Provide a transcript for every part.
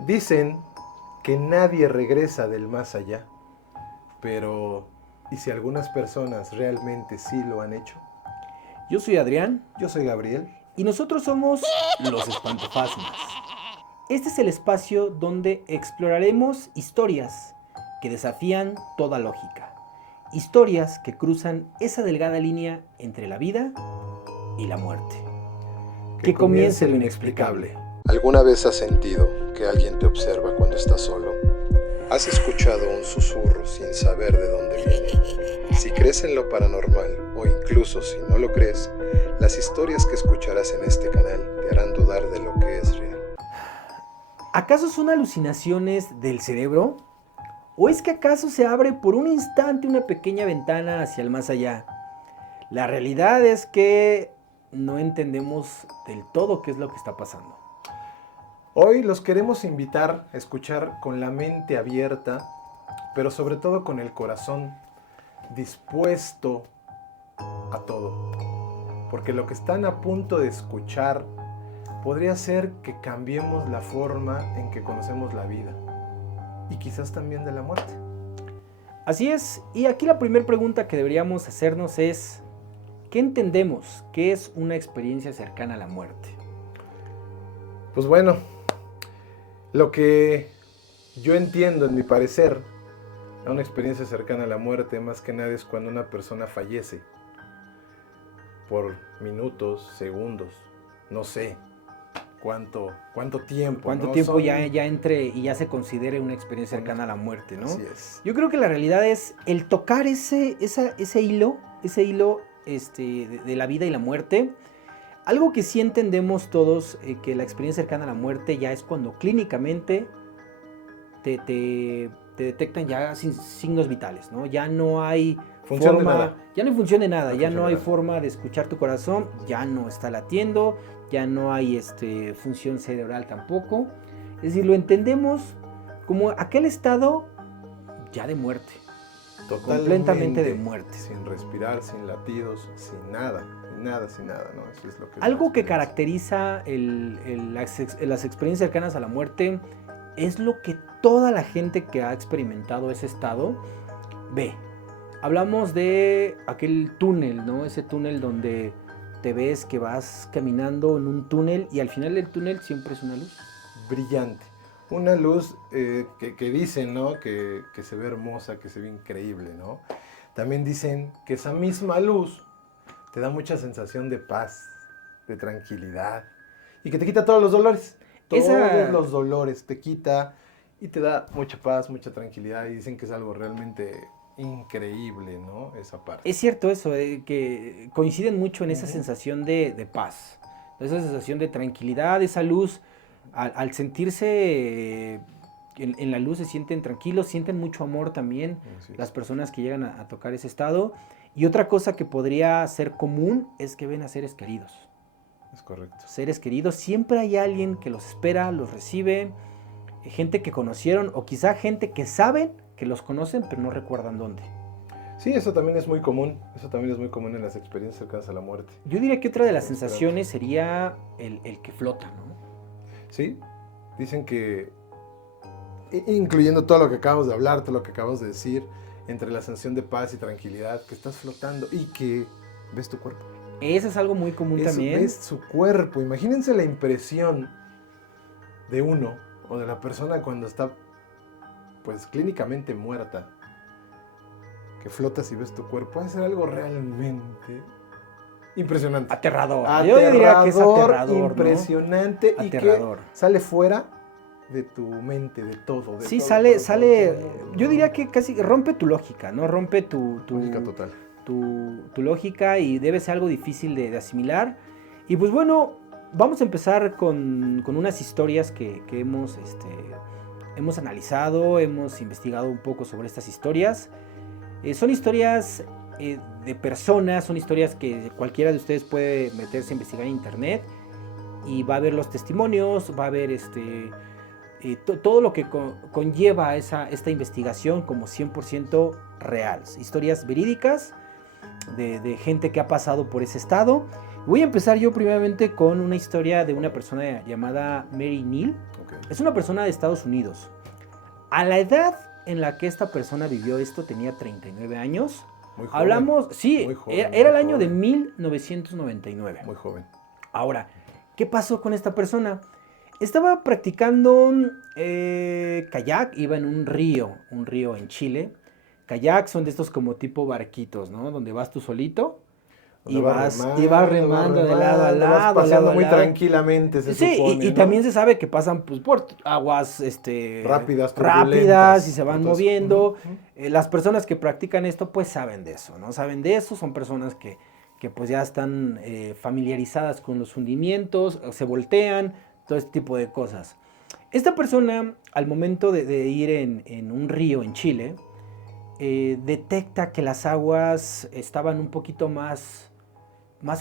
Dicen que nadie regresa del más allá, pero ¿y si algunas personas realmente sí lo han hecho? Yo soy Adrián Yo soy Gabriel. y nosotros somos los Espantafasmas. Este es el espacio donde exploraremos historias que desafían toda lógica. Historias que cruzan esa delgada línea entre la vida y la muerte. Que comience lo inexplicable. ¿Alguna vez has sentido que alguien te observa cuando estás solo? ¿Has escuchado un susurro sin saber de dónde viene? Si crees en lo paranormal, o incluso si no lo crees, las historias que escucharás en este canal te harán dudar de lo que es real. ¿Acaso son alucinaciones del cerebro? ¿O es que acaso se abre por un instante una pequeña ventana hacia el más allá? La realidad es que no entendemos del todo qué es lo que está pasando. Hoy los queremos invitar a escuchar con la mente abierta, pero sobre todo con el corazón dispuesto a todo. Porque lo que están a punto de escuchar podría ser que cambiemos la forma en que conocemos la vida y quizás también de la muerte. Así es, y aquí la primera pregunta que deberíamos hacernos es, ¿qué entendemos? ¿Qué es una experiencia cercana a la muerte? Pues bueno, lo que yo entiendo, en mi parecer, a una experiencia cercana a la muerte, más que nada es cuando una persona fallece por minutos, segundos, no sé cuánto tiempo. ¿Cuánto ¿no? tiempo ya entre y ya se considere una experiencia cercana a la muerte, ¿no? Así es. Yo creo que la realidad es el tocar ese hilo de la vida y la muerte. Algo que sí entendemos todos, que la experiencia cercana a la muerte ya es cuando clínicamente te detectan ya signos vitales, ¿no? Ya no hay Función de forma, nada. ya no hay función de nada, No ya funciona no hay nada. forma de escuchar tu corazón, ya no está latiendo, ya no hay función cerebral tampoco. Es decir, lo entendemos como aquel estado ya de muerte. Completamente de muerte. Sin respirar, sin latidos, sin nada, ¿no? Eso es lo que Algo que experiencia. caracteriza las experiencias cercanas a la muerte es lo que toda la gente que ha experimentado ese estado ve. Hablamos de aquel túnel, ¿no? Ese túnel donde te ves que vas caminando en un túnel y al final del túnel siempre es una luz. Brillante. Una luz que dicen, ¿no? Que se ve hermosa, que se ve increíble, ¿no? También dicen que esa misma luz te da mucha sensación de paz, de tranquilidad y que te quita todos los dolores. Todos los dolores te quita y te da mucha paz, mucha tranquilidad y dicen que es algo realmente increíble, ¿no? Esa parte. Es cierto eso, que coinciden mucho en esa sensación de paz, esa sensación de tranquilidad, esa luz. Al sentirse en la luz se sienten tranquilos, sienten mucho amor también las personas que llegan a tocar ese estado. Y otra cosa que podría ser común es que ven a seres queridos. Es correcto. Seres queridos, siempre hay alguien que los espera, los recibe, gente que conocieron o quizá gente que saben que los conocen pero no recuerdan dónde. Sí, eso también es muy común. Eso también es muy común en las experiencias cercanas a la muerte. Yo diría que otra de las sensaciones sería el que flota, ¿no? Sí, dicen que, incluyendo todo lo que acabamos de hablar, todo lo que acabamos de decir, entre la sensación de paz y tranquilidad, que estás flotando y que ves tu cuerpo. Eso es algo muy común también. Ves su cuerpo. Imagínense la impresión de uno o de la persona cuando está, pues, clínicamente muerta, que flotas y ves tu cuerpo. Puede ser algo realmente impresionante. Aterrador. Yo diría que es aterrador, ¿no? impresionante, Aterrador. Y que sale fuera de tu mente, de todo. Sí, todo, sale. todo. Yo diría que casi rompe tu lógica, ¿no? Rompe tu Lógica total. Tu lógica y debe ser algo difícil de asimilar. Y pues bueno, vamos a empezar con unas historias que hemos analizado, hemos investigado un poco sobre estas historias. Son historias de personas, son historias que cualquiera de ustedes puede meterse a investigar en internet y va a ver los testimonios, va a ver todo lo que conlleva esta investigación como 100% real. Historias verídicas de gente que ha pasado por ese estado. Voy a empezar yo primeramente con una historia de una persona llamada Mary Neal. Okay. Es una persona de Estados Unidos. A la edad en la que esta persona vivió esto, tenía 39 años. Muy joven. Hablamos, sí, Muy joven, era el muy año de joven. 1999. Muy joven. Ahora, ¿qué pasó con esta persona? Estaba practicando kayak, iba en un río en Chile. Kayak son de estos como tipo barquitos, ¿no? Donde vas tú solito y vas remando de lado a lado. Vas paseando muy a lado. tranquilamente, se Sí, supone, y ¿no? también se sabe que pasan pues, por aguas rápidas y se van moviendo. Las personas que practican esto pues saben de eso, ¿no? Saben de eso, son personas que pues ya están familiarizadas con los hundimientos, se voltean, todo este tipo de cosas. Esta persona, al momento de ir en un río en Chile, detecta que las aguas estaban un poquito más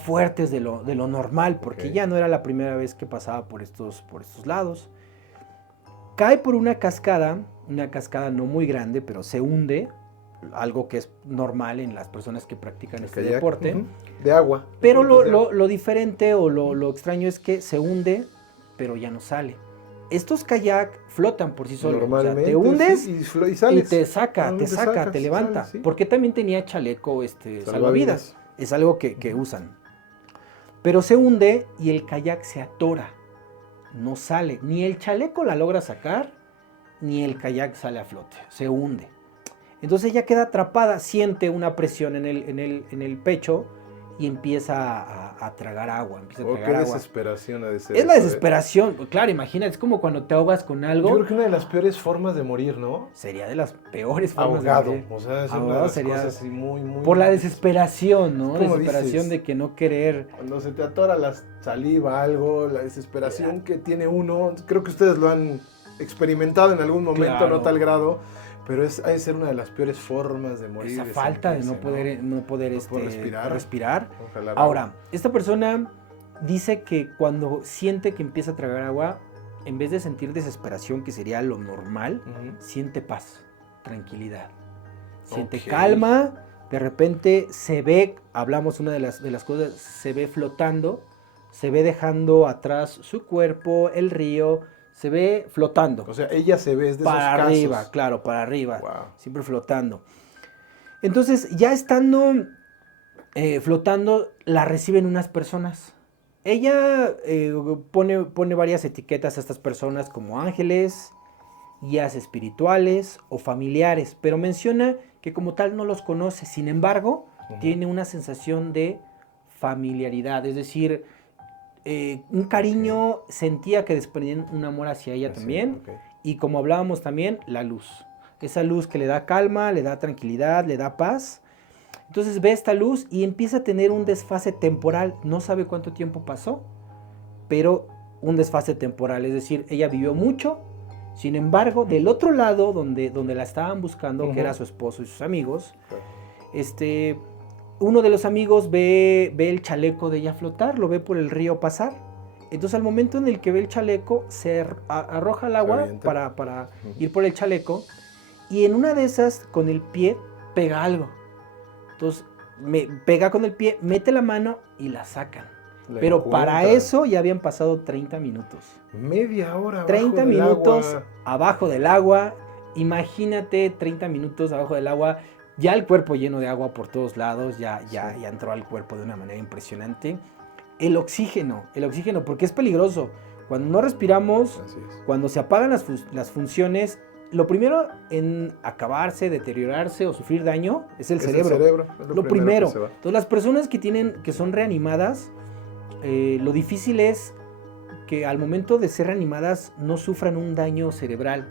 fuertes de lo normal, porque ya no era la primera vez que pasaba por estos lados. Cae por una cascada no muy grande, pero se hunde, algo que es normal en las personas que practican este deporte. De agua. Pero lo diferente o lo extraño es que se hunde, pero ya no sale. Estos kayak flotan por sí solos. Normalmente, o sea, te hundes sí, y sales. y te saca, te levanta. Sales, sí. Porque también tenía chaleco salvavidas. Es algo que usan. Pero se hunde y el kayak se atora. No sale. Ni el chaleco la logra sacar, ni el kayak sale a flote. Se hunde. Entonces ella queda atrapada, siente una presión en el pecho y empieza a tragar agua. Qué desesperación ha de ser. Es la desesperación. Claro, imagina, es como cuando te ahogas con algo. Yo creo que una de las peores formas de morir, ¿no? Sería de las peores formas ahogado, de morir. O sea, es ahogado una de las sería cosas así muy... por la desesperación, ¿no? ¿Cómo Desesperación dices? de que no querer. Cuando se te atora la saliva, algo, la desesperación que tiene uno. Creo que ustedes lo han experimentado en algún momento, Claro. no a tal grado. Pero ha de ser una de las peores formas de morir. Esa falta de no poder respirar. Ojalá. Ahora, esta persona dice que cuando siente que empieza a tragar agua, en vez de sentir desesperación, que sería lo normal, siente paz, tranquilidad. Siente calma, de repente se ve, hablamos una de las cosas, se ve flotando, se ve dejando atrás su cuerpo, el río, se ve flotando. O sea, ella se ve desde para esos arriba, casos. claro, para arriba, Wow. siempre flotando. Entonces, ya estando flotando, la reciben unas personas. Ella pone varias etiquetas a estas personas como ángeles, guías espirituales o familiares, pero menciona que como tal no los conoce. Sin embargo, tiene una sensación de familiaridad, es decir, un cariño, sentía que desprendían un amor hacia ella también. Y como hablábamos también, la luz. Esa luz que le da calma, le da tranquilidad, le da paz. Entonces ve esta luz y empieza a tener un desfase temporal. No sabe cuánto tiempo pasó, pero un desfase temporal. Es decir, ella vivió mucho. Sin embargo, del otro lado, donde la estaban buscando, que era su esposo y sus amigos, uno de los amigos ve el chaleco de ella flotar, lo ve por el río pasar. Entonces al momento en el que ve el chaleco, se arroja al agua para ir por el chaleco, y en una de esas, con el pie, pega algo. Entonces pega con el pie, mete la mano y la sacan. Pero para eso ya habían pasado 30 minutos. Media hora 30 minutos abajo del agua. Imagínate 30 minutos abajo del agua. Ya el cuerpo lleno de agua por todos lados. Ya entró al cuerpo de una manera impresionante. El oxígeno, porque es peligroso. Cuando no respiramos, cuando se apagan las funciones, lo primero en acabarse, deteriorarse o sufrir daño es el cerebro. Es lo primero. Entonces las personas que son reanimadas, lo difícil es que al momento de ser reanimadas no sufran un daño cerebral,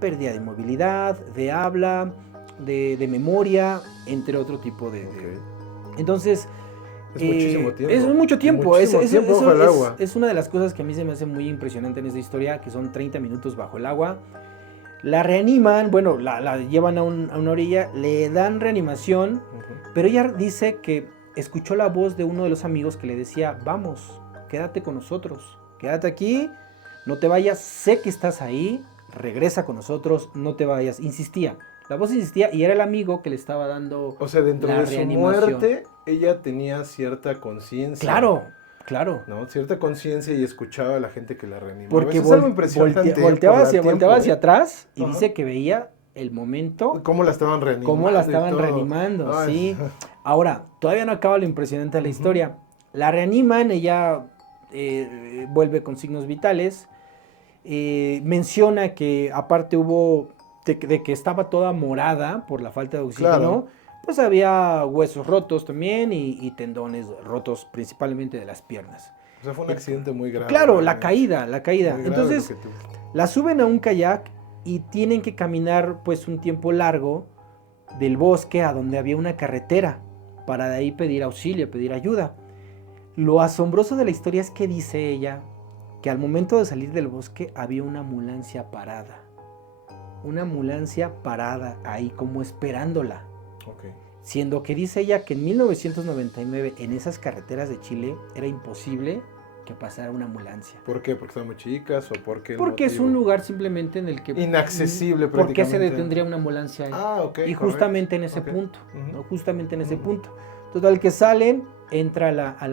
pérdida de movilidad, de habla, de memoria, entre otro tipo de... Entonces, es muchísimo tiempo. Es mucho tiempo. Agua. Es una de las cosas que a mí se me hace muy impresionante en esta historia, que son 30 minutos bajo el agua. La reaniman, bueno, la llevan a una orilla, le dan reanimación, pero ella dice que escuchó la voz de uno de los amigos que le decía, vamos, quédate con nosotros, quédate aquí, no te vayas, sé que estás ahí, regresa con nosotros, no te vayas, insistía. La voz insistía y era el amigo que le estaba dando o sea, dentro la de su muerte, ella tenía cierta conciencia. Claro, claro. ¿No? Cierta conciencia y escuchaba a la gente que la reanimaba. Porque Eso es algo impresionante. volteaba tiempo, hacia atrás y Ajá. dice que veía el momento, cómo la estaban reanimando. cómo la estaban reanimando, Ay. sí. Ahora, todavía no acaba lo impresionante de la Ujú. historia. La reaniman, ella vuelve con signos vitales. Menciona que aparte hubo de que estaba toda morada por la falta de oxígeno. Claro. Pues había huesos rotos también y tendones rotos principalmente de las piernas. O sea, fue un accidente muy grave. Claro, la realmente. caída, la caída. Muy grave Entonces, lo que tuvo. la suben a un kayak y tienen que caminar pues un tiempo largo del bosque a donde había una carretera para de ahí pedir auxilio, pedir ayuda. Lo asombroso de la historia es que dice ella que al momento de salir del bosque había una ambulancia parada. Una ambulancia parada ahí como esperándola. Okay. Siendo que dice ella que en 1999 en esas carreteras de Chile era imposible que pasara una ambulancia. ¿Por qué? ¿Porque están muy chicas o porque Porque es un lugar simplemente en el que... inaccesible ¿Por qué se prácticamente? detendría una ambulancia ahí? Ah, ok. Y correcto. justamente en ese Ok. punto, Ujú. ¿no? Justamente en ese Ujú. punto. Total que salen, entra a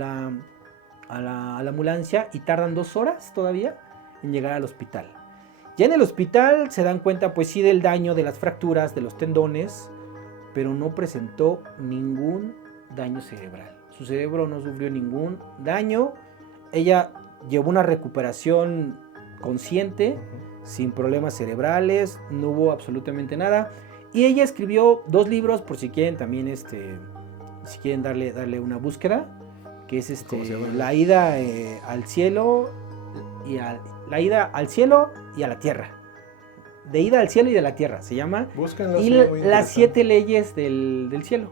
la ambulancia y tardan 2 horas todavía en llegar al hospital. Ya en el hospital se dan cuenta pues sí del daño, de las fracturas, de los tendones, pero no presentó ningún daño cerebral. Su cerebro no sufrió ningún daño. Ella llevó una recuperación consciente, Ujú. sin problemas cerebrales, no hubo absolutamente nada. Y ella escribió 2 libros, por si quieren también, si quieren darle una búsqueda, que es ¿Cómo se llama? La ida al cielo la ida al cielo y a la tierra. De ida al cielo y de la tierra, se llama. Búsquenlo, Y suena muy las interesante. 7 leyes del cielo.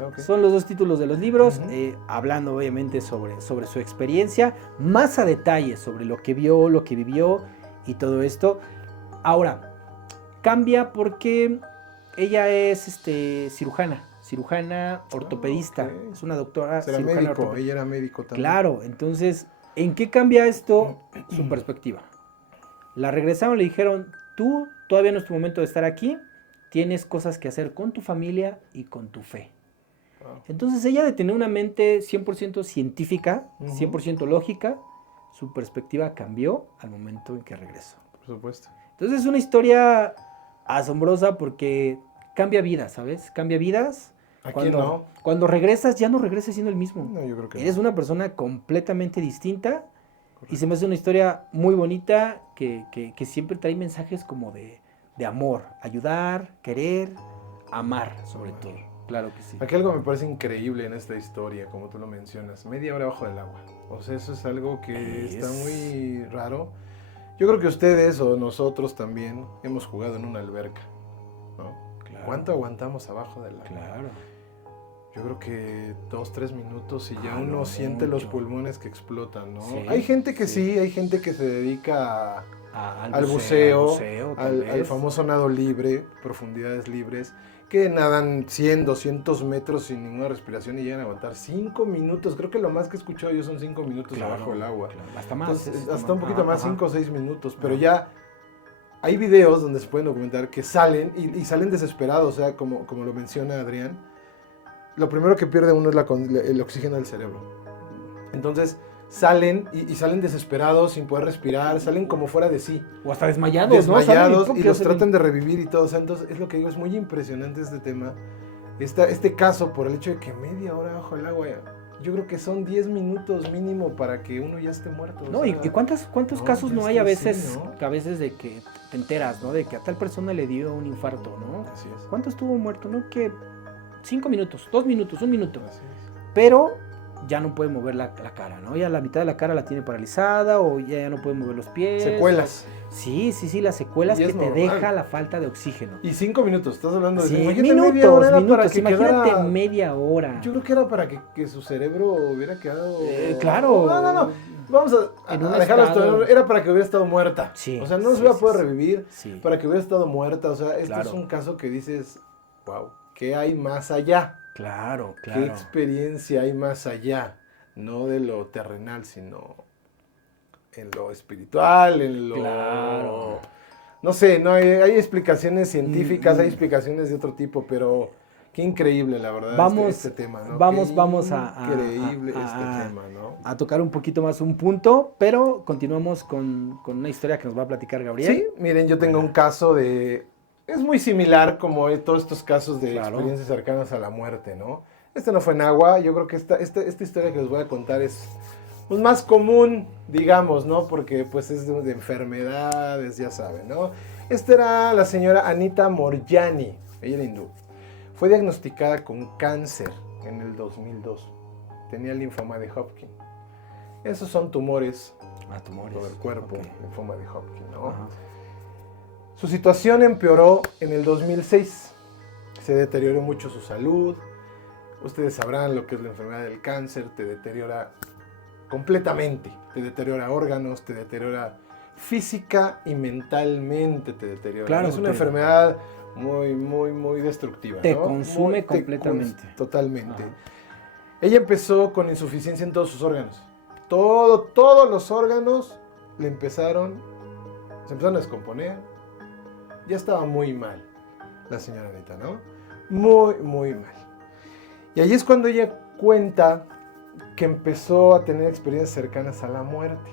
Ok. Son los 2 títulos de los libros, Ujú. hablando obviamente sobre su experiencia, más a detalle sobre lo que vio, lo que vivió y todo esto. Ahora, cambia porque ella es cirujana ortopedista, ok. es una doctora Era cirujana médico, ortopedista. ella era médico también. Claro, entonces, ¿en qué cambia esto su perspectiva? La regresaron, le dijeron, tú todavía no es tu momento de estar aquí, tienes cosas que hacer con tu familia y con tu fe. Wow. Entonces ella de tener una mente 100% científica, Ujú. 100% lógica, su perspectiva cambió al momento en que regresó. Por supuesto. Entonces es una historia asombrosa porque cambia vidas, ¿sabes? Cambia vidas. ¿A quién no? Cuando regresas, ya no regresas siendo el mismo. No, yo creo que Eres no. una persona completamente distinta y se me hace una historia muy bonita que siempre trae mensajes como de amor, ayudar, querer, amar sobre todo. Claro que sí. Aquí algo me parece increíble en esta historia, como tú lo mencionas, 1/2 hora bajo del agua. O sea, eso es algo que está muy raro. Yo creo que ustedes o nosotros también hemos jugado en una alberca, ¿no? Claro. ¿Cuánto aguantamos abajo del agua? Claro. Yo creo que 2, 3 minutos y ya Ah, uno no, siente los mucho. pulmones que explotan, ¿no? Sí, Hay gente que sí. sí, hay gente que se dedica al buceo, buceo, tal al vez. famoso nado libre, profundidades libres, que nadan 100, 200 metros sin ninguna respiración y llegan a aguantar 5 minutos. Creo que lo más que he escuchado yo son 5 minutos Claro, abajo del agua. claro. Hasta más. Entonces, está hasta un poquito más, Ajá. 5 o 6 minutos. Pero Ajá. ya hay videos donde se pueden documentar que salen y salen desesperados, o sea, como lo menciona Adrián. Lo primero que pierde uno es el oxígeno del cerebro. Entonces salen y salen desesperados, sin poder respirar, salen como fuera de sí. O hasta desmayados, Desmayados ¿no? y los tratan de revivir y todo. O sea, entonces es lo que digo, es muy impresionante este tema. Este caso por el hecho de que 1/2 hora bajo el agua, yo creo que son 10 minutos mínimo para que uno ya esté muerto. No, o ¿y sea, cuántos no, casos ya no hay a está, veces, sí, ¿no? que a veces de que te enteras, ¿no? De que a tal persona le dio un infarto, ¿no? Así es. ¿Cuánto estuvo muerto? ¿No? Que 5 minutos, 2 minutos, 1 minuto. Así es. Pero ya no puede mover la cara, ¿no? Ya la mitad de la cara la tiene paralizada o ya no puede mover los pies. Secuelas. Sí, las secuelas Y que es te normal. deja la falta de oxígeno. Y 5 minutos, estás hablando de... Sí, imagínate, 1/2 hora era para que imagínate quedara- 1/2 hora. Yo creo que era para que su cerebro hubiera quedado... claro. No. Vamos En un a dejarlo estado- esto. Era para que hubiera estado muerta. Sí, O sea, no sí, se iba a sí, poder sí. revivir Sí. para que hubiera estado muerta. O sea, Claro. es un caso que dices, wow, ¿qué hay más allá? Claro, ¿Qué claro. experiencia hay más allá? No de lo terrenal, sino en lo espiritual, en lo... Claro. No sé, no hay explicaciones científicas, Mm. hay explicaciones de otro tipo, pero Qué increíble, la verdad, Vamos, este tema, ¿no? vamos Qué a increíble este tema, ¿no? a tocar un poquito más un punto, pero continuamos con una historia que nos va a platicar Gabriel. Sí, miren, yo tengo un caso de... Es muy similar como todos estos casos de Claro. experiencias cercanas a la muerte, ¿no? Este no fue en agua, yo creo que esta historia que les voy a contar es pues, más común, digamos, ¿no? Porque pues es de enfermedades, ya saben, ¿no? Esta era la señora Anita Moorjani, ella era hindú. Fue diagnosticada con cáncer en el 2002. Tenía linfoma de Hodgkin. Esos son tumores Tumores. todo el cuerpo, Ok. linfoma de Hodgkin, ¿no? Ajá. Su situación empeoró en el 2006. Se deterioró mucho su salud. Ustedes sabrán lo que es la enfermedad del cáncer. Te deteriora completamente. Te deteriora órganos, te deteriora física y mentalmente te deteriora. Claro, Es una te- enfermedad muy destructiva. Te ¿no? consume completamente. Totalmente. Ajá. Ella empezó con insuficiencia en todos sus órganos. Todos los órganos se empezaron a descomponer. Ya estaba muy mal la señora Anita, ¿no? Muy mal. Y ahí es cuando ella cuenta que empezó a tener experiencias cercanas a la muerte.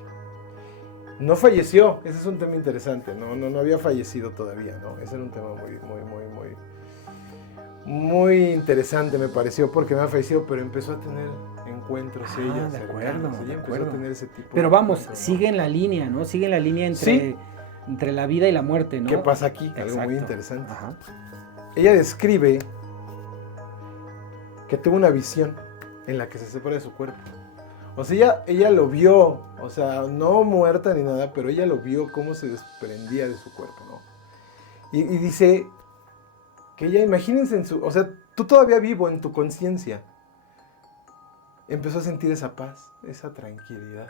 No falleció, ese es un tema interesante, no había fallecido todavía, ¿no? Ese era un tema muy interesante, me pareció, porque no había fallecido, pero empezó a tener encuentros ella De cercanos. acuerdo, Ella de empezó acuerdo. a tener ese tipo Pero de vamos, encuentros, ¿no? sigue en la línea, ¿no? Sigue en la línea Sí. entre la vida y la muerte, ¿no? ¿Qué pasa aquí? Algo Exacto. muy interesante. Ajá. Ella describe que tuvo una visión en la que se separa de su cuerpo. O sea, ella lo vio, o sea, no muerta ni nada, pero ella lo vio cómo se desprendía de su cuerpo, ¿no? Y dice que ella, imagínense o sea, tú todavía vivo en tu conciencia, empezó a sentir esa paz, esa tranquilidad.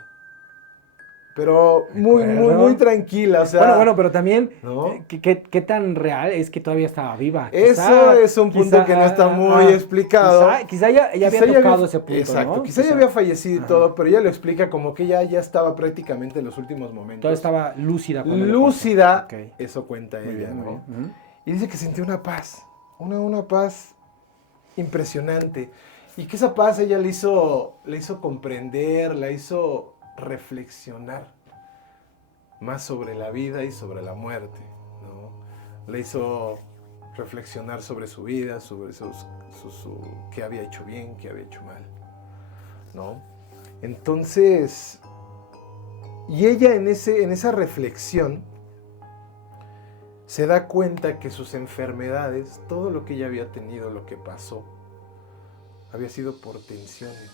Pero muy tranquila, o sea... Bueno, pero también, ¿no? ¿qué tan real es que todavía estaba viva? Eso es un punto que no está muy explicado. Quizá ya había tocado ese punto, exacto, ¿no? quizá ya había fallecido y Ajá. todo, pero ella lo explica como que ya estaba prácticamente en los últimos momentos. Todavía estaba lúcida cuando le Lúcida, pasó. Ok. eso cuenta Muy ella, bien, muy ¿no? bien. Ujú. Y dice que sintió una paz, una paz impresionante. Y que esa paz ella le hizo comprender, la hizo reflexionar más sobre la vida y sobre la muerte, ¿no? Le hizo reflexionar sobre su vida, sobre qué había hecho bien, qué había hecho mal, ¿no? Entonces, y ella en esa reflexión se da cuenta que sus enfermedades, todo lo que ella había tenido, lo que pasó, había sido por tensiones.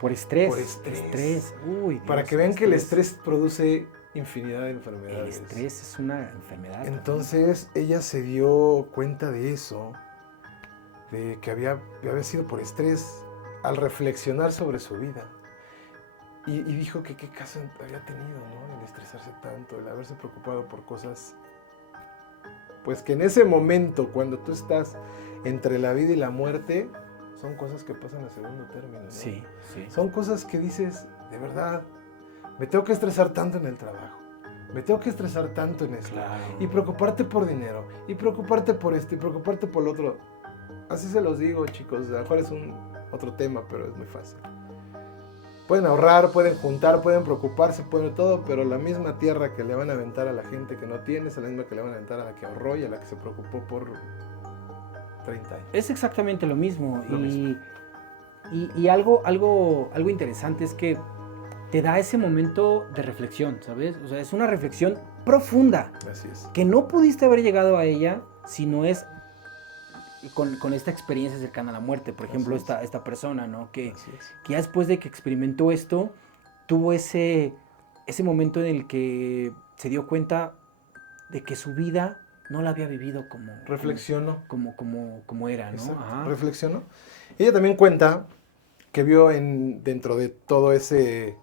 Por estrés. Por estrés. Uy, Dios, Para que vean que el estrés produce infinidad de enfermedades. El estrés es una enfermedad. Entonces ella se dio cuenta de eso, de que había sido por estrés, al reflexionar sobre su vida. Y dijo que qué caso había tenido, ¿no? El estresarse tanto, el haberse preocupado por cosas. Pues que en ese momento, cuando tú estás entre la vida y la muerte, son cosas que pasan a segundo término, ¿no? Sí. Son cosas que dices, de verdad, me tengo que estresar tanto en el trabajo, me tengo que estresar tanto en esto, Claro. y preocuparte por dinero, y preocuparte por esto, y preocuparte por lo otro. Así se los digo, chicos, a lo mejor es otro tema, pero es muy fácil. Pueden ahorrar, pueden juntar, pueden preocuparse, pueden todo, pero la misma tierra que le van a aventar a la gente que no tiene es la misma que le van a aventar a la que ahorró y a la que se preocupó por 30 años. Es exactamente lo mismo. Lo mismo. Y algo interesante es que te da ese momento de reflexión, ¿sabes? O sea, es una reflexión profunda Así es. que no pudiste haber llegado a ella si no es con esta experiencia cercana a la muerte. Por ejemplo, Así es. esta persona, ¿no? Que Así es. ya después de que experimentó esto, tuvo ese momento en el que se dio cuenta de que su vida no la había vivido Reflexionó. como era, ¿no? Exacto. Ajá. Reflexionó. Ella también cuenta que vio dentro de todo ese,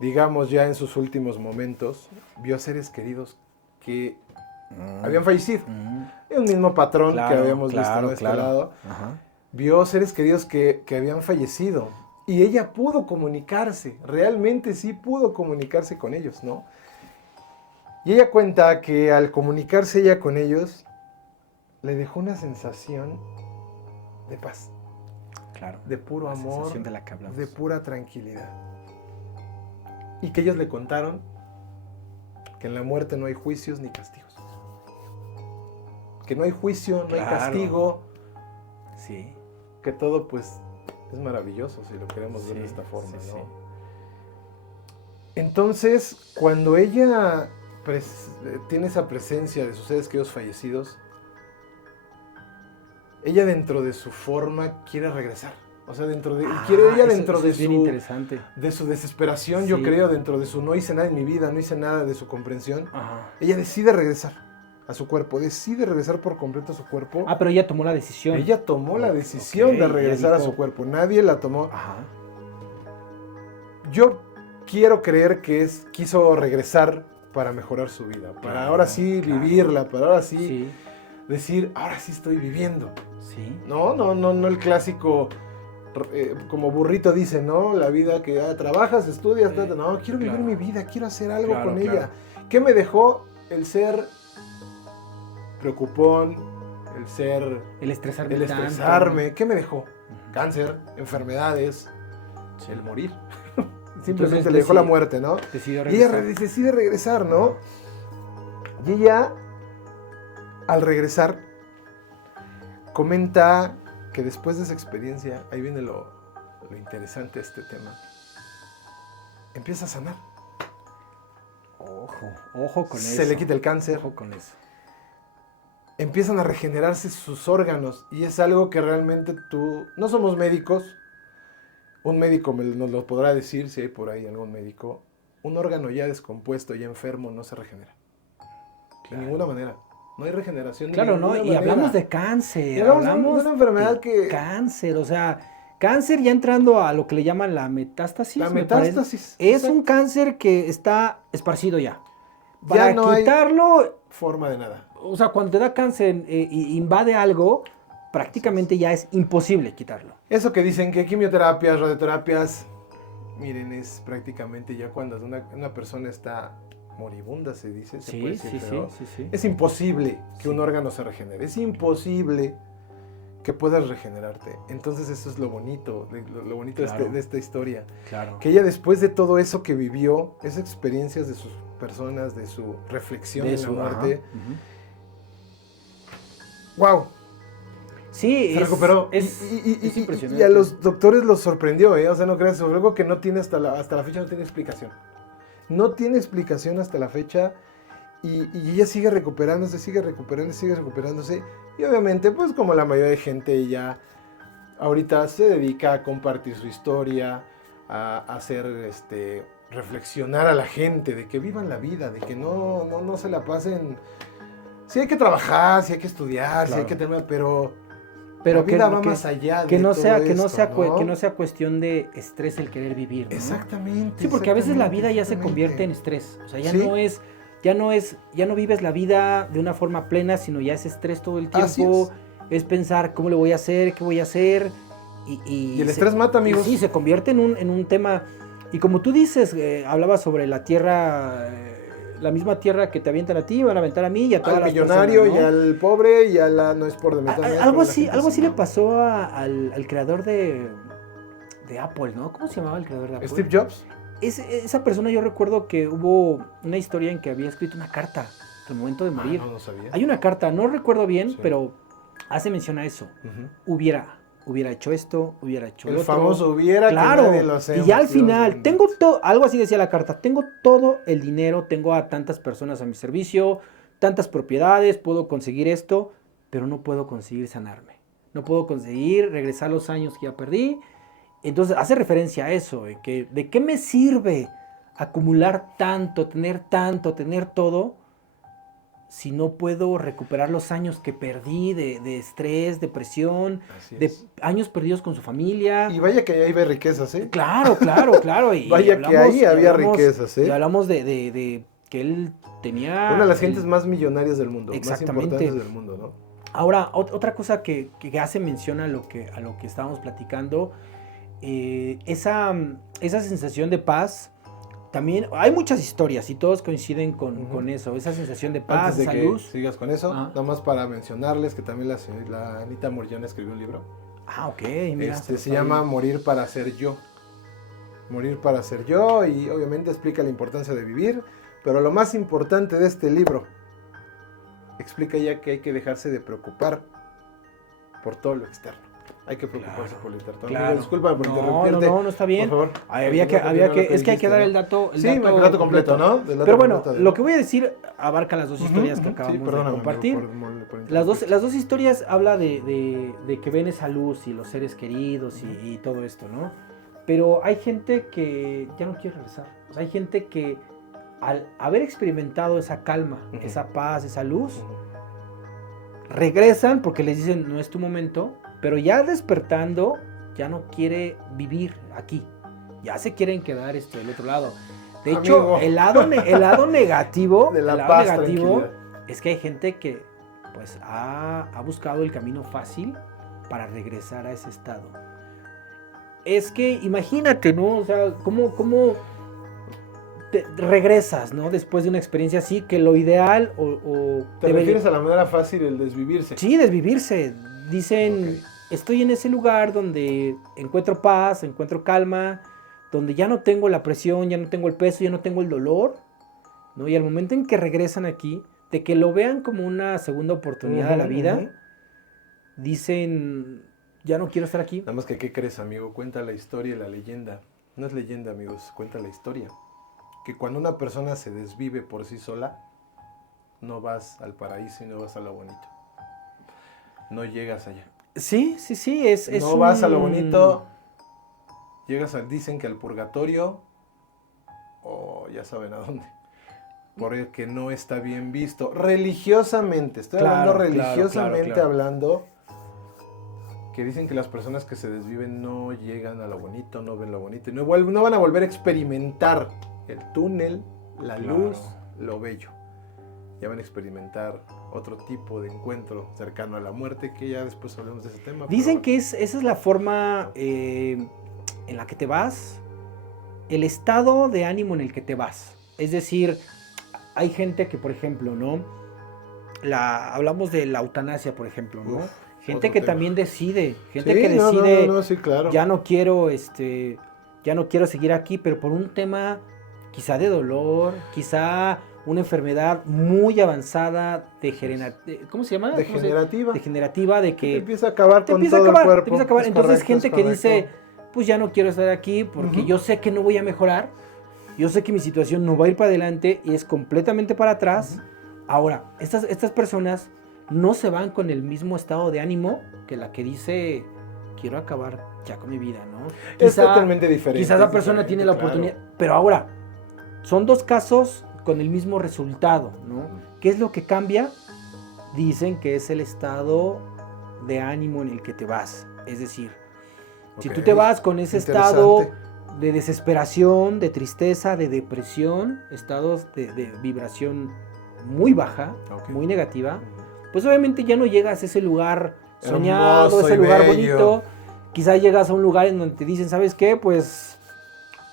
digamos ya en sus últimos momentos, vio a seres queridos que habían fallecido. Un mismo patrón que habíamos visto en este lado. Ajá. Vio seres queridos que habían fallecido. Y ella pudo comunicarse, realmente sí pudo comunicarse con ellos, ¿no? Y ella cuenta que al comunicarse ella con ellos, le dejó una sensación de paz, Claro. de puro La amor, sensación de la que hablamos. de pura tranquilidad. Y que ellos le contaron que en la muerte no hay juicios ni castigos. Que no hay juicio, no hay Claro. castigo, Sí. que todo pues es maravilloso si lo queremos ver de esta forma, sí, ¿no? sí. Entonces, cuando ella tiene esa presencia de sus seres queridos fallecidos, ella dentro de su forma quiere regresar. O sea, quiere ella dentro eso de es bien interesante. de su desesperación, yo Sí. creo, dentro de su no hice nada en mi vida, no hice nada de su comprensión, Ajá. ella decide regresar a su cuerpo, decide regresar por completo a su cuerpo. Ah, pero ella tomó la decisión. Ella tomó la Ok, decisión de ella regresar a dijo- su cuerpo, nadie la tomó. Ajá. Yo quiero creer que quiso regresar para mejorar su vida, para Claro, ahora sí claro. vivirla, para ahora sí, Sí. decir, ahora sí estoy viviendo. Sí. No el clásico, como burrito dice, ¿no? La vida que trabajas, estudias, no, quiero vivir claro. mi vida, quiero hacer algo Claro, con claro. ella. ¿Qué me dejó el ser preocupón, el ser, El estresarme el tanto. estresarme? ¿Qué me dejó? Ujú. Cáncer, enfermedades, Sí. el morir. Entonces, Simplemente le dejó la muerte, ¿no? Decidió Y ella regresar. decide regresar, ¿no? Y ella, al regresar, comenta que después de esa experiencia, ahí viene lo interesante de este tema, empieza a sanar. Ojo con eso. Se le quita el cáncer, Ojo con eso. empiezan a regenerarse sus órganos y es algo que realmente no somos médicos, un médico nos lo podrá decir, si hay por ahí algún médico, un órgano ya descompuesto, ya enfermo, no se regenera. De ninguna manera. No hay regeneración. Claro, de ¿no? ninguna Y manera. hablamos de cáncer. Y hablamos de una enfermedad de que... Cáncer, o sea, cáncer ya entrando a lo que le llaman la metástasis. La me parece. metástasis. Es exacto. un cáncer que está esparcido ya. Para Ya no hay quitarlo, forma de nada. o sea, cuando te da cáncer y invade algo, prácticamente ya es imposible quitarlo. Eso que dicen que quimioterapias, radioterapias, miren, es prácticamente ya cuando una persona está moribunda, se dice. Se puede decir, pero sí. es imposible que Sí. un órgano se regenere. Es imposible que puedas regenerarte. Entonces eso es lo bonito, lo bonito Claro. de esta historia. Claro. Que ella después de todo eso que vivió, esas experiencias de sus personas, de su reflexión De en su- la muerte, ajá, ujú. ¡wow! Sí, Se recuperó. Es y impresionante. a los doctores los sorprendió, ¿eh? O sea, no creas, sobre algo que no tiene hasta la fecha, no tiene explicación. No tiene explicación hasta la fecha y ella sigue recuperándose. Y obviamente, pues como la mayoría de gente, ella ahorita se dedica a compartir su historia, a hacer, reflexionar a la gente, de que vivan la vida, de que no se la pasen. Sí hay que trabajar, sí hay que estudiar, sí hay Claro. que tener, pero la Pero vida va más allá que de no todo sea, esto, que no sea cuestión de estrés el querer vivir, ¿no? Exactamente. Sí, porque a veces la vida ya se exactamente. convierte en estrés. O sea, ya Sí. ya no vives la vida de una forma plena, sino ya es estrés todo el Así tiempo. Es pensar cómo le voy a hacer, qué voy a hacer. Y el estrés mata, amigos. Sí, se convierte en un tema. Y como tú dices, hablabas sobre la tierra, la misma tierra que te avientan a ti, van a aventar a mí y a todas Al las millonario personas, ¿no? y al pobre y a la no es por demeter. Algo así le pasó al creador de Apple, ¿no? ¿Cómo se llamaba el creador de Apple? Steve Jobs. Esa persona, yo recuerdo que hubo una historia en que había escrito una carta al momento de morir. No sabía. Hay una carta, no recuerdo bien, Sí. pero hace mención a eso. Ujú. Hubiera hecho esto, hubiera hecho El lo otro. famoso hubiera Claro, que nadie lo hacemos, y ya al Dios final, bendito. tengo todo, algo así decía la carta, tengo todo el dinero, tengo a tantas personas a mi servicio, tantas propiedades, puedo conseguir esto, pero no puedo conseguir sanarme. No puedo conseguir regresar los años que ya perdí. Entonces hace referencia a eso, de qué me sirve acumular tanto, tener todo, si no puedo recuperar los años que perdí de estrés, depresión, Así de es. años perdidos con su familia. Y vaya que ahí ve riquezas, ¿eh? Claro. Y Vaya que ahí había riquezas, ¿eh? Y hablamos de que él tenía... Una de las gentes más millonarias del mundo, más Exactamente. importantes del mundo, ¿no? Ahora, otra cosa que hace mención a lo que estábamos platicando, esa sensación de paz, también hay muchas historias y todos coinciden con eso, esa sensación de paz, Antes de esa que luz. sigas con eso, Ajá. nada más para mencionarles que también la Anita Moryana escribió un libro. Ah, ok, mira. Se llama Morir para ser yo. Morir para ser yo, y obviamente explica la importancia de vivir, pero lo más importante de este libro, explica ya que hay que dejarse de preocupar por todo lo externo. Hay que preocuparse por lo interno. Claro. Amigo, disculpa por No, interrumpirte. No, está bien. Por favor. Es que hay que dar el dato. Sí, el dato completo, ¿no? Pero bueno, lo que voy a decir abarca las dos historias que acabamos de compartir. Las dos historias habla de que ven esa luz y los seres queridos y todo esto, ¿no? Pero hay gente que ya no quiere regresar. O sea, hay gente que al haber experimentado esa calma, esa paz, esa luz, regresan porque les dicen no es tu momento, pero ya despertando ya no quiere vivir aquí, ya se quieren quedar del otro lado. De hecho, el lado negativo de la paz, es que hay gente que pues ha buscado el camino fácil para regresar a ese estado. Es que imagínate, ¿no? O sea, ¿cómo te regresas, ¿no? Después de una experiencia así, que lo ideal ¿Te refieres a la manera fácil, el desvivirse? Sí, desvivirse. Dicen, estoy en ese lugar donde encuentro paz, encuentro calma, donde ya no tengo la presión, ya no tengo el peso, ya no tengo el dolor, ¿no? Y al momento en que regresan aquí, de que lo vean como una segunda oportunidad de la vida, dicen, ya no quiero estar aquí. Nada más que, ¿qué crees, amigo? Cuenta la historia y la leyenda. No es leyenda, amigos, cuenta la historia. Que cuando una persona se desvive por sí sola, no vas al paraíso y no vas a lo bonito. No llegas allá. Sí. No vas a lo bonito, dicen que al purgatorio, o ya saben a dónde. Porque no está bien visto. Religiosamente, estoy hablando religiosamente hablando, que dicen que las personas que se desviven no llegan a lo bonito, no ven lo bonito, y no van a volver a experimentar el túnel, la luz, lo bello. Ya van a experimentar otro tipo de encuentro cercano a la muerte, que ya después hablemos de ese tema. Dicen que esa es la forma en la que te vas, el estado de ánimo en el que te vas. Es decir, hay gente que, por ejemplo, ¿no? Hablamos de la eutanasia, por ejemplo, ¿no? Gente que también decide, sí, claro. Ya no quiero seguir aquí, pero por un tema quizá de dolor, quizá una enfermedad muy avanzada, ¿cómo se llama? Degenerativa, de que empieza a acabar con todo el cuerpo. Entonces gente que dice, pues ya no quiero estar aquí porque yo sé que no voy a mejorar, yo sé que mi situación no va a ir para adelante y es completamente para atrás. Ahora, estas personas no se van con el mismo estado de ánimo que la que dice, quiero acabar ya con mi vida, ¿no? Es totalmente diferente. Quizás la persona tiene la oportunidad, pero ahora, son dos casos con el mismo resultado, ¿no? ¿Qué es lo que cambia? Dicen que es el estado de ánimo en el que te vas. Es decir, si tú te vas con ese estado de desesperación, de tristeza, de depresión, estados de vibración muy baja, muy negativa, pues obviamente ya no llegas a ese lugar soñado, hermoso, ese lugar bello, bonito. Quizá llegas a un lugar en donde te dicen, ¿sabes qué? Pues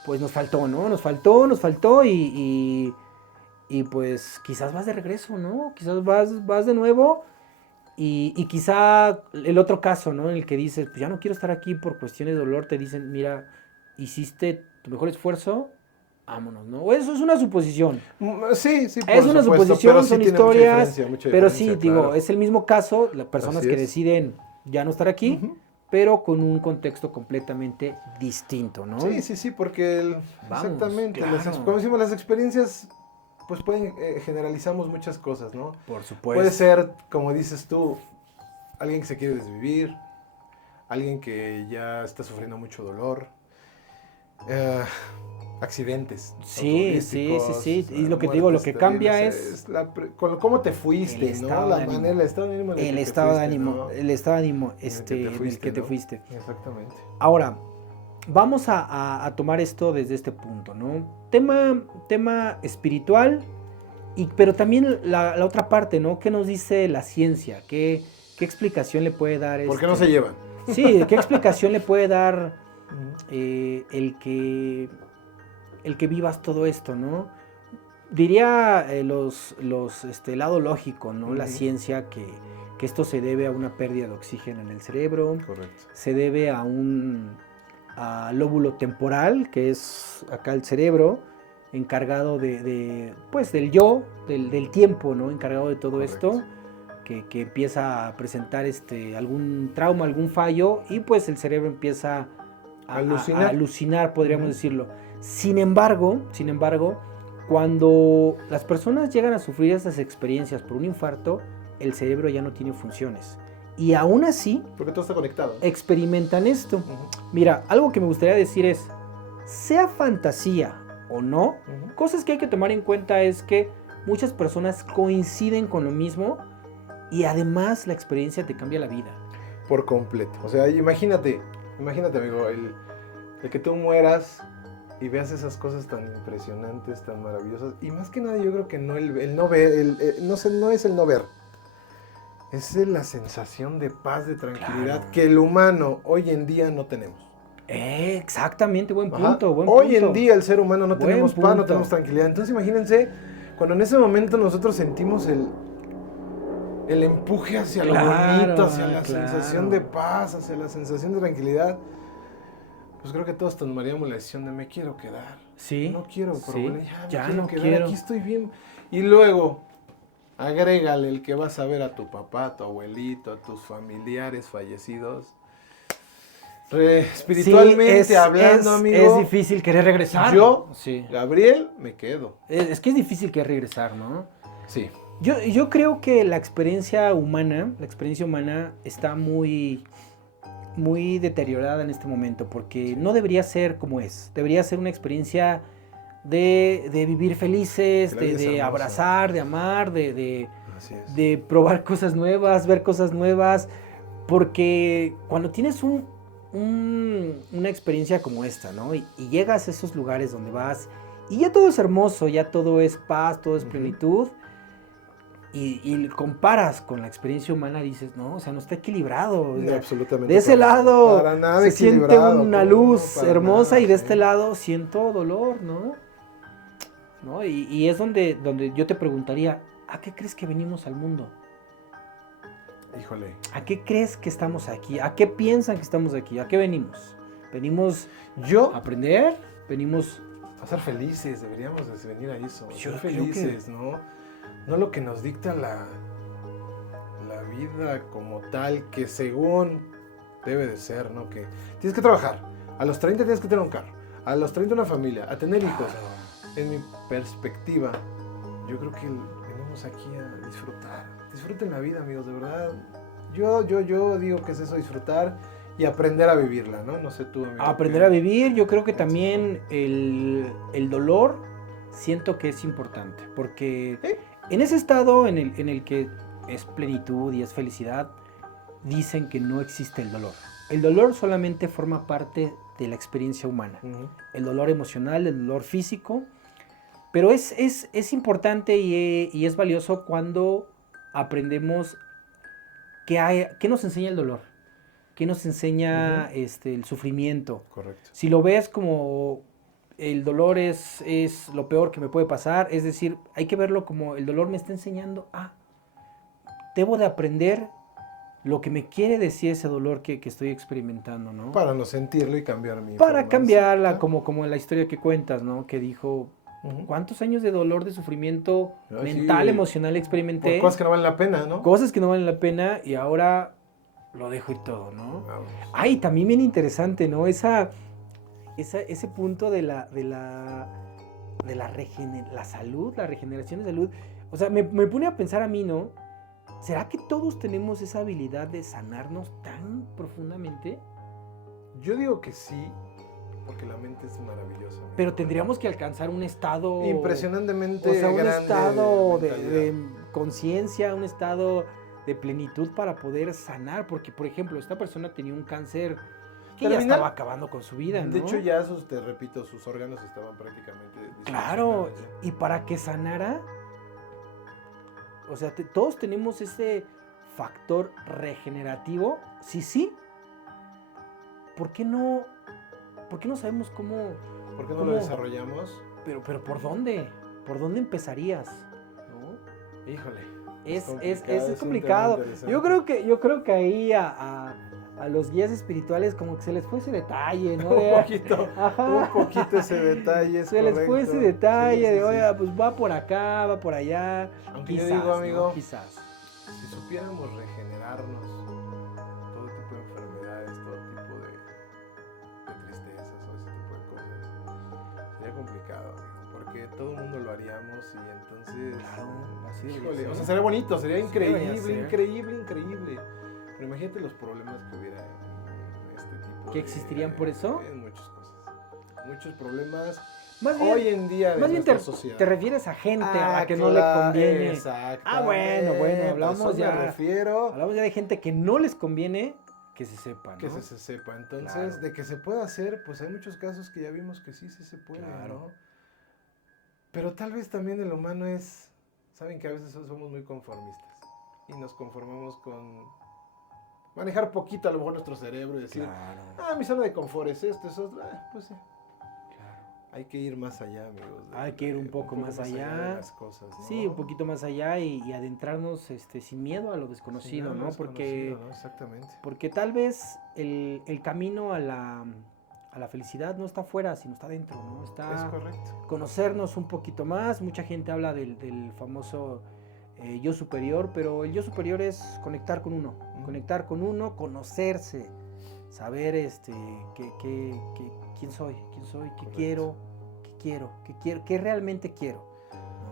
nos faltó, ¿no? Nos faltó y pues quizás vas de regreso, ¿no? Quizás vas de nuevo y quizá el otro caso, ¿no? En el que dices, pues ya no quiero estar aquí por cuestiones de dolor, te dicen, mira, hiciste tu mejor esfuerzo, vámonos, ¿no? O eso es una suposición. Sí, es una suposición, son historias, pero sí, claro. digo, es el mismo caso, las personas que deciden ya no estar aquí, pero con un contexto completamente distinto, ¿no? Sí, porque exactamente, claro. Como decimos, las experiencias pues generalizamos muchas cosas, ¿no? Por supuesto. Puede ser, como dices tú, alguien que se quiere desvivir, alguien que ya está sufriendo mucho dolor, accidentes. Sí. Y lo que te digo, lo que cambia es cómo te fuiste, ¿no? El estado de ánimo en el que te fuiste. Exactamente. Ahora, vamos a tomar esto desde este punto, ¿no? Tema espiritual, pero también la otra parte, ¿no? ¿Qué nos dice la ciencia? ¿Qué explicación le puede dar? ¿Por qué no se llevan? Sí, ¿qué explicación le puede dar el que vivas todo esto, ¿no? Diría el lado lógico, ¿no? La ciencia que que esto se debe a una pérdida de oxígeno en el cerebro, Correcto. se debe a lóbulo temporal, que es acá el cerebro, encargado pues del yo, del tiempo, ¿no? Encargado de todo Correcto. esto, que empieza a presentar algún trauma, algún fallo, y pues el cerebro empieza a alucinar, podríamos decirlo. Sin embargo, cuando las personas llegan a sufrir esas experiencias por un infarto, el cerebro ya no tiene funciones. Y aún así, porque todo está conectado, ¿no? Experimentan esto. Mira, algo que me gustaría decir es, sea fantasía o no, cosas que hay que tomar en cuenta es que muchas personas coinciden con lo mismo y además la experiencia te cambia la vida. Por completo. O sea, imagínate amigo, el que tú mueras y veas esas cosas tan impresionantes, tan maravillosas. Y más que nada yo creo que no el no ver, no es el no ver. Es la sensación de paz, de tranquilidad, claro, que el humano hoy en día no tenemos. Exactamente, buen punto, Ajá. buen Hoy punto. en día el ser humano no Buen tenemos paz, punto. no tenemos tranquilidad. Entonces imagínense, cuando en ese momento nosotros sentimos el empuje hacia lo bonito, hacia la sensación de paz, hacia la sensación de tranquilidad, pues creo que todos tomaríamos la decisión de me quiero quedar. Sí. No quiero problemas, ya me no quiero quedar, quiero. aquí estoy bien. Y luego, agrégale el que vas a ver a tu papá, a tu abuelito, a tus familiares fallecidos. Espiritualmente hablando, amigo. Es difícil querer regresar. Yo, Gabriel, me quedo. Es que es difícil querer regresar, ¿no? Sí. Yo creo que la experiencia humana está muy, muy deteriorada en este momento, porque no debería ser como es. Debería ser una experiencia de vivir felices, de abrazar, de amar, de probar cosas nuevas, ver cosas nuevas, porque cuando tienes una experiencia como esta, ¿no? Y llegas a esos lugares donde vas y ya todo es hermoso, ya todo es paz, todo es plenitud, y comparas con la experiencia humana, dices, no, o sea, no está equilibrado. O sea, absolutamente. de ese lado para nada se siente una luz hermosa nada, y de este lado siento dolor, ¿no? Y es donde yo te preguntaría, ¿a qué crees que venimos al mundo? Híjole. ¿A qué crees que estamos aquí? ¿A qué piensan que estamos aquí? ¿A qué venimos? ¿Venimos a aprender? ¿Venimos a ser felices? Deberíamos de venir a eso. Ser felices, ¿no? No lo que nos dicta la vida como tal, que según debe de ser, ¿no? Que tienes que trabajar. A los 30 tienes que tener un carro. A los 30 una familia. A tener hijos. En mi perspectiva, yo creo que venimos aquí a disfrutar. Disfruten la vida, amigos, de verdad. Yo digo que es eso, disfrutar y aprender a vivirla, ¿no? No sé tú, amigo. Aprender a vivir, yo creo que también el dolor siento que es importante, porque en ese estado en el que es plenitud y es felicidad, dicen que no existe el dolor. El dolor solamente forma parte de la experiencia humana. El dolor emocional, el dolor físico, pero es importante y es valioso cuando aprendemos qué nos enseña el dolor, qué nos enseña el sufrimiento. Correcto. Si lo ves como el dolor es lo peor que me puede pasar, es decir, hay que verlo como el dolor me está enseñando debo de aprender lo que me quiere decir ese dolor que estoy experimentando, ¿no? Para no sentirlo y cambiar mi Para cambiarla, como en la historia que cuentas, ¿no? Que dijo, ¿cuántos años de dolor, de sufrimiento mental, emocional experimenté? Por cosas que no valen la pena, ¿no? Cosas que no valen la pena y ahora lo dejo y todo, ¿no? También bien interesante, ¿no? Ese punto de la salud, la regeneración de salud. O sea, me pone a pensar a mí, ¿no? ¿Será que todos tenemos esa habilidad de sanarnos tan profundamente? Yo digo que sí, porque la mente es maravillosa. Pero tendríamos que alcanzar un estado impresionantemente grande, un estado de conciencia, un estado de plenitud para poder sanar, porque por ejemplo, esta persona tenía un cáncer que ya estaba acabando con su vida, ¿no? De hecho ya te repito, sus órganos estaban prácticamente claro, y para que sanara, o sea, todos tenemos ese factor regenerativo, sí. ¿Por qué no sabemos cómo? ¿Por qué no lo desarrollamos? Pero ¿por dónde? ¿Por dónde empezarías? ¿No? Híjole. Es un complicado. tema interesante. Yo creo que ahí a los guías espirituales como que se les fue ese detalle, ¿no? Un poquito ese detalle es se les fue ese detalle Sí, de, sí, oye, sí. pues va por acá, va por allá. Aunque Quizás, yo digo, ¿no? amigo, Quizás. si supiéramos regenerarnos todo tipo de enfermedades, todo tipo de tristezas o ese tipo de cosas, sería complicado, amigo, porque todo el mundo lo haríamos y entonces... Claro, así debería Híjole, ser. o sea, sería bonito, sería Sí debería increíble, ser. increíble. Pero imagínate los problemas que hubiera en este tipo ¿Que existirían por eso? En muchas cosas. Muchos problemas Más bien, hoy en día de más bien nuestra sociedad. te refieres a gente a que no claro, le conviene. Exactamente. Bueno, hablamos A eso ya. me refiero. Hablamos ya de gente que no les conviene que se sepa, ¿no? Que se sepa. Entonces, Claro. de que se pueda hacer, pues hay muchos casos que ya vimos que sí se puede, Claro. ¿no? Pero tal vez también el humano es, saben que a veces somos muy conformistas y nos conformamos con manejar poquito a lo mejor nuestro cerebro y decir, Claro. mi zona de confort es esto, es otro, pues sí. Claro. Hay que ir más allá, amigos. Hay que ir un poco más allá. de las cosas, ¿no? Sí, un poquito más allá y adentrarnos sin miedo a lo desconocido, Sí, ¿no? Porque, ¿no? Exactamente. porque tal vez el camino a la felicidad no está afuera, sino está dentro, ¿no? Es Está correcto. conocernos un poquito más. Mucha gente habla del famoso yo superior, pero el yo superior es conectar con uno, conocerse, saber quién soy, qué Correcto. qué realmente quiero.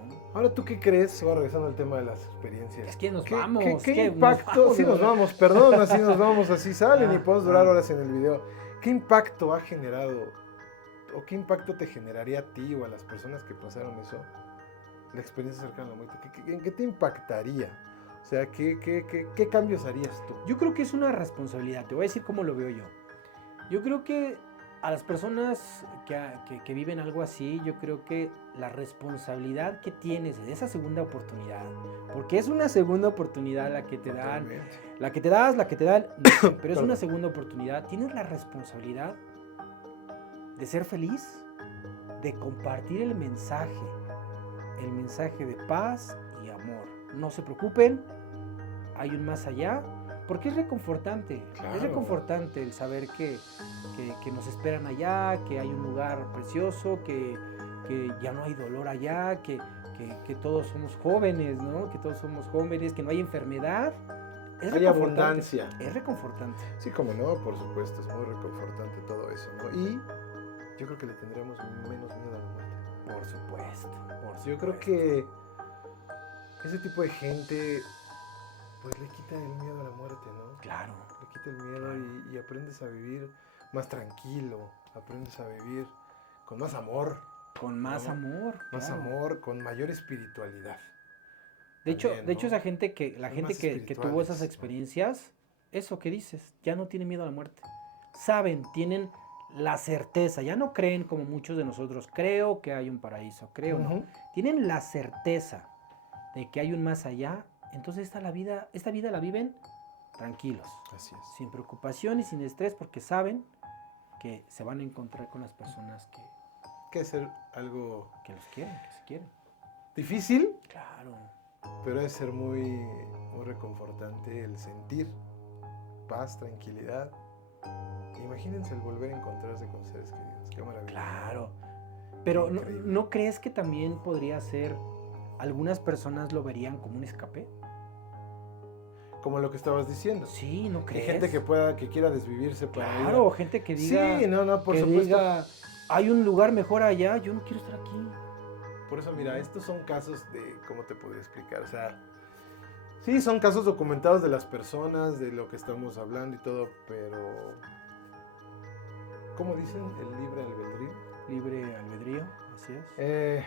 ¿No? Ahora, ¿tú qué crees? Ahora regresando al tema de las experiencias. Es que nos ¿Qué, vamos. ¿Qué nos impacto? vamos, Sí, nos ¿no? vamos, perdón, así nos vamos, así salen y podemos durar Ah. horas en el video. ¿Qué impacto ha generado o qué impacto te generaría a ti o a las personas que pasaron eso? La experiencia cercana a la muerte. ¿En qué te impactaría? O sea, ¿qué cambios harías tú? Yo creo que es una responsabilidad. Te voy a decir cómo lo veo yo. Yo creo que a las personas que viven algo así, yo creo que la responsabilidad que tienes de esa segunda oportunidad, porque es una segunda oportunidad la que te dan, Totalmente. la que te dan, pero es Perdón. una segunda oportunidad. Tienes la responsabilidad de ser feliz, de compartir el mensaje de paz y amor. No se preocupen, hay un más allá, porque es reconfortante. Claro. Es reconfortante el saber que nos esperan allá, que hay un lugar precioso, que ya no hay dolor allá, que todos somos jóvenes, ¿no? Que todos somos jóvenes, que no hay enfermedad. Es Hay reconfortante. abundancia. Es reconfortante. Sí, como no, por supuesto, es muy reconfortante todo eso, ¿no? Y yo creo que le tendríamos menos miedo a la muerte. Por supuesto. Yo creo que ese tipo de gente, pues le quita el miedo a la muerte, ¿no? Claro. Le quita el miedo y aprendes a vivir más tranquilo, aprendes a vivir con más amor. Con más ¿no? amor. Más claro. amor, con mayor espiritualidad. De hecho, También, ¿no? esa gente la Son gente más que tuvo esas espirituales, ¿no? experiencias, eso que dices, ya no tiene miedo a la muerte. Saben, tienen la certeza, ya no creen como muchos de nosotros, creo que hay un paraíso, creo no. Ujú. Tienen la certeza de que hay un más allá, entonces esta vida la viven tranquilos, Así es. sin preocupación y sin estrés, porque saben que se van a encontrar con las personas Que ser algo que los quieren, que se quieren. difícil, Claro. pero debe ser muy reconfortante el sentir paz, tranquilidad. Imagínense el volver a encontrarse con seres queridos. Qué maravilla. Claro. Pero Increíble. ¿no crees que también podría ser, algunas personas lo verían como un escape? Como lo que estabas diciendo. Sí, ¿no Hay crees? gente que quiera desvivirse para ir Claro, a- gente que diga, Sí, no, por que supuesto. diga, hay un lugar mejor allá, yo no quiero estar aquí. Por eso, mira, estos son casos de, ¿cómo te podría explicar? O sea, sí, son casos documentados de las personas, de lo que estamos hablando y todo, pero, ¿cómo dicen? El libre albedrío. Libre albedrío, así es.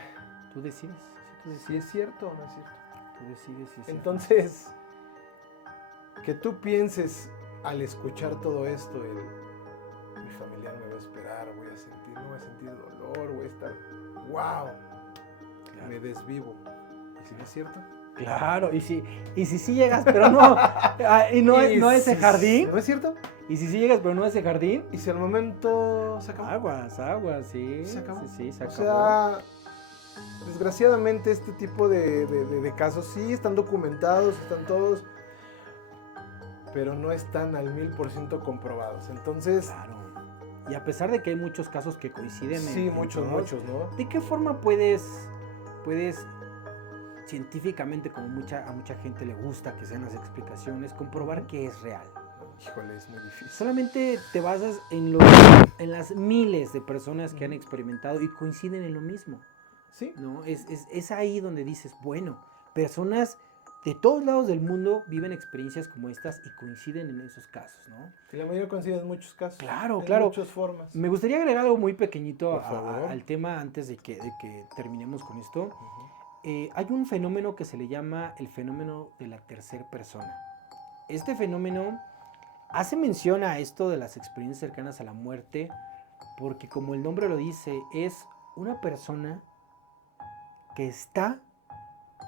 Tú decides, sí, tú Si decides, es cierto o no es cierto. tú decides si es Entonces, que tú pienses al escuchar todo esto, mi familiar me va a esperar, no voy a sentir dolor, voy a estar, wow, Claro. me desvivo. ¿Y si no es cierto? Claro, y si sí llegas, pero no, y no a ese si- jardín, ¿No es cierto? y si sí llegas, pero no a ese jardín, Y si al momento se acabó. aguas, sí. Se acabó. Sí, se O acabó. sea, Desgraciadamente este tipo de casos sí están documentados, están todos, pero no están al 1000% comprobados. Entonces, Claro. Y a pesar de que hay muchos casos que coinciden sí, en muchos, todos, ¿no? ¿de qué forma puedes científicamente, como a mucha gente le gusta que sean las explicaciones, comprobar que es real? Híjole, es muy difícil. Solamente te basas en las miles de personas que han experimentado y coinciden en lo mismo. Sí. ¿No? Es ahí donde dices, bueno, personas de todos lados del mundo viven experiencias como estas y coinciden en esos casos, ¿no? Y la mayoría coincide en muchos casos. Claro, en claro. muchas formas. Me gustaría agregar algo muy pequeñito Por favor. al tema antes de que terminemos con esto. Hay un fenómeno que se le llama el fenómeno de la tercera persona. Este fenómeno hace mención a esto de las experiencias cercanas a la muerte porque, como el nombre lo dice, es una persona que está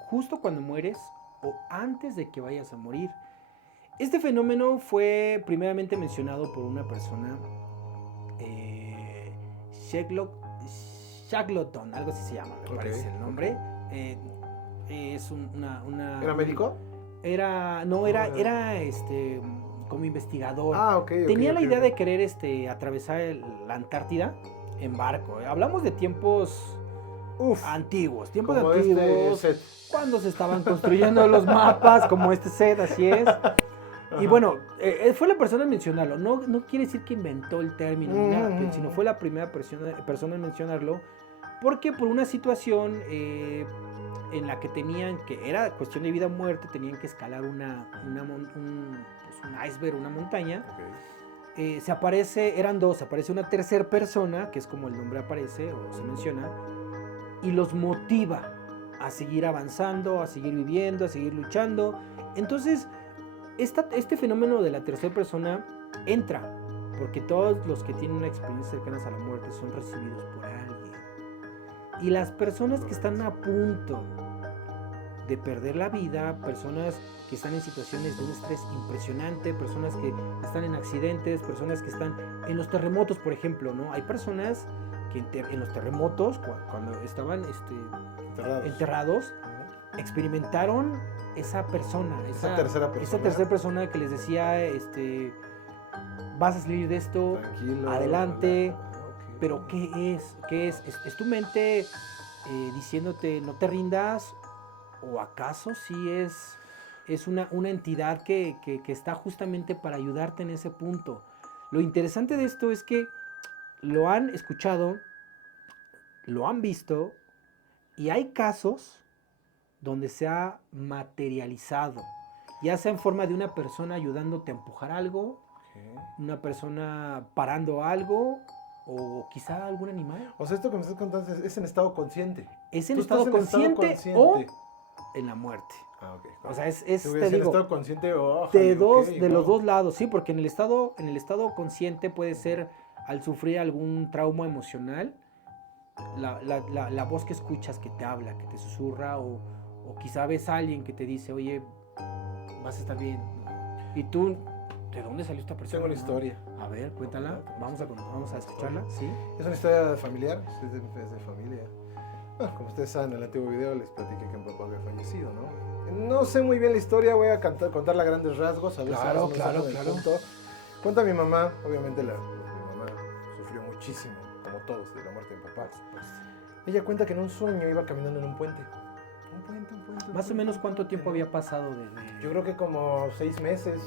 justo cuando mueres o antes de que vayas a morir. Este fenómeno fue primeramente mencionado por una persona, Shackleton, algo así se llama, me parece el nombre. Es una... ¿Era médico? Era como investigador. Ok. Tenía la idea de querer atravesar la Antártida en barco. Hablamos de tiempos antiguos, cuando se estaban construyendo los mapas, como este set, así es. Y bueno, fue la persona en mencionarlo. No quiere decir que inventó el término ni nada, sino fue la primera persona en mencionarlo, porque por una situación en la que era cuestión de vida o muerte, tenían que escalar un iceberg, una montaña. Eran dos, aparece una tercera persona, que es como el nombre aparece o se menciona, y los motiva a seguir avanzando, a seguir viviendo, a seguir luchando. Entonces, este fenómeno de la tercera persona entra, porque todos los que tienen una experiencia cercanas a la muerte son recibidos por alguien. Y las personas que están a punto de perder la vida, personas que están en situaciones de un estrés impresionante, personas que están en accidentes, personas que están en los terremotos, por ejemplo, ¿no? Hay personas que en los terremotos, cuando estaban enterrados, experimentaron esa tercera persona que les decía, vas a salir de esto, tranquilo, adelante. Pero ¿qué es? ¿Es tu mente diciéndote no te rindas? ¿O acaso sí es una entidad que está justamente para ayudarte en ese punto? Lo interesante de esto es que lo han escuchado, lo han visto, y hay casos donde se ha materializado, ya sea en forma de una persona ayudándote a empujar algo, una persona parando algo, o quizá algún animal. O sea, esto que me estás contando es en estado consciente. Es en estado consciente o en la muerte. O sea, te digo, en estado consciente los dos lados, sí, porque en el estado consciente puede ser al sufrir algún trauma emocional, la voz que escuchas que te habla, que te susurra, o quizá ves a alguien que te dice, oye, vas a estar bien. Y tú, ¿de dónde salió esta persona? Tengo una historia. A ver, cuéntala, vamos a escucharla. ¿Sí? Es una historia familiar, es de familia. Bueno, como ustedes saben, en el antiguo video les platiqué que mi papá había fallecido, ¿no? No sé muy bien la historia, voy a contarla a grandes rasgos. A ver claro. Cuenta mi mamá, obviamente mi mamá sufrió muchísimo, como todos, de la muerte de mi papá. Ella cuenta que en un sueño iba caminando en un puente. Más o menos, ¿cuánto tiempo había pasado desde...? Yo creo que como 6 meses.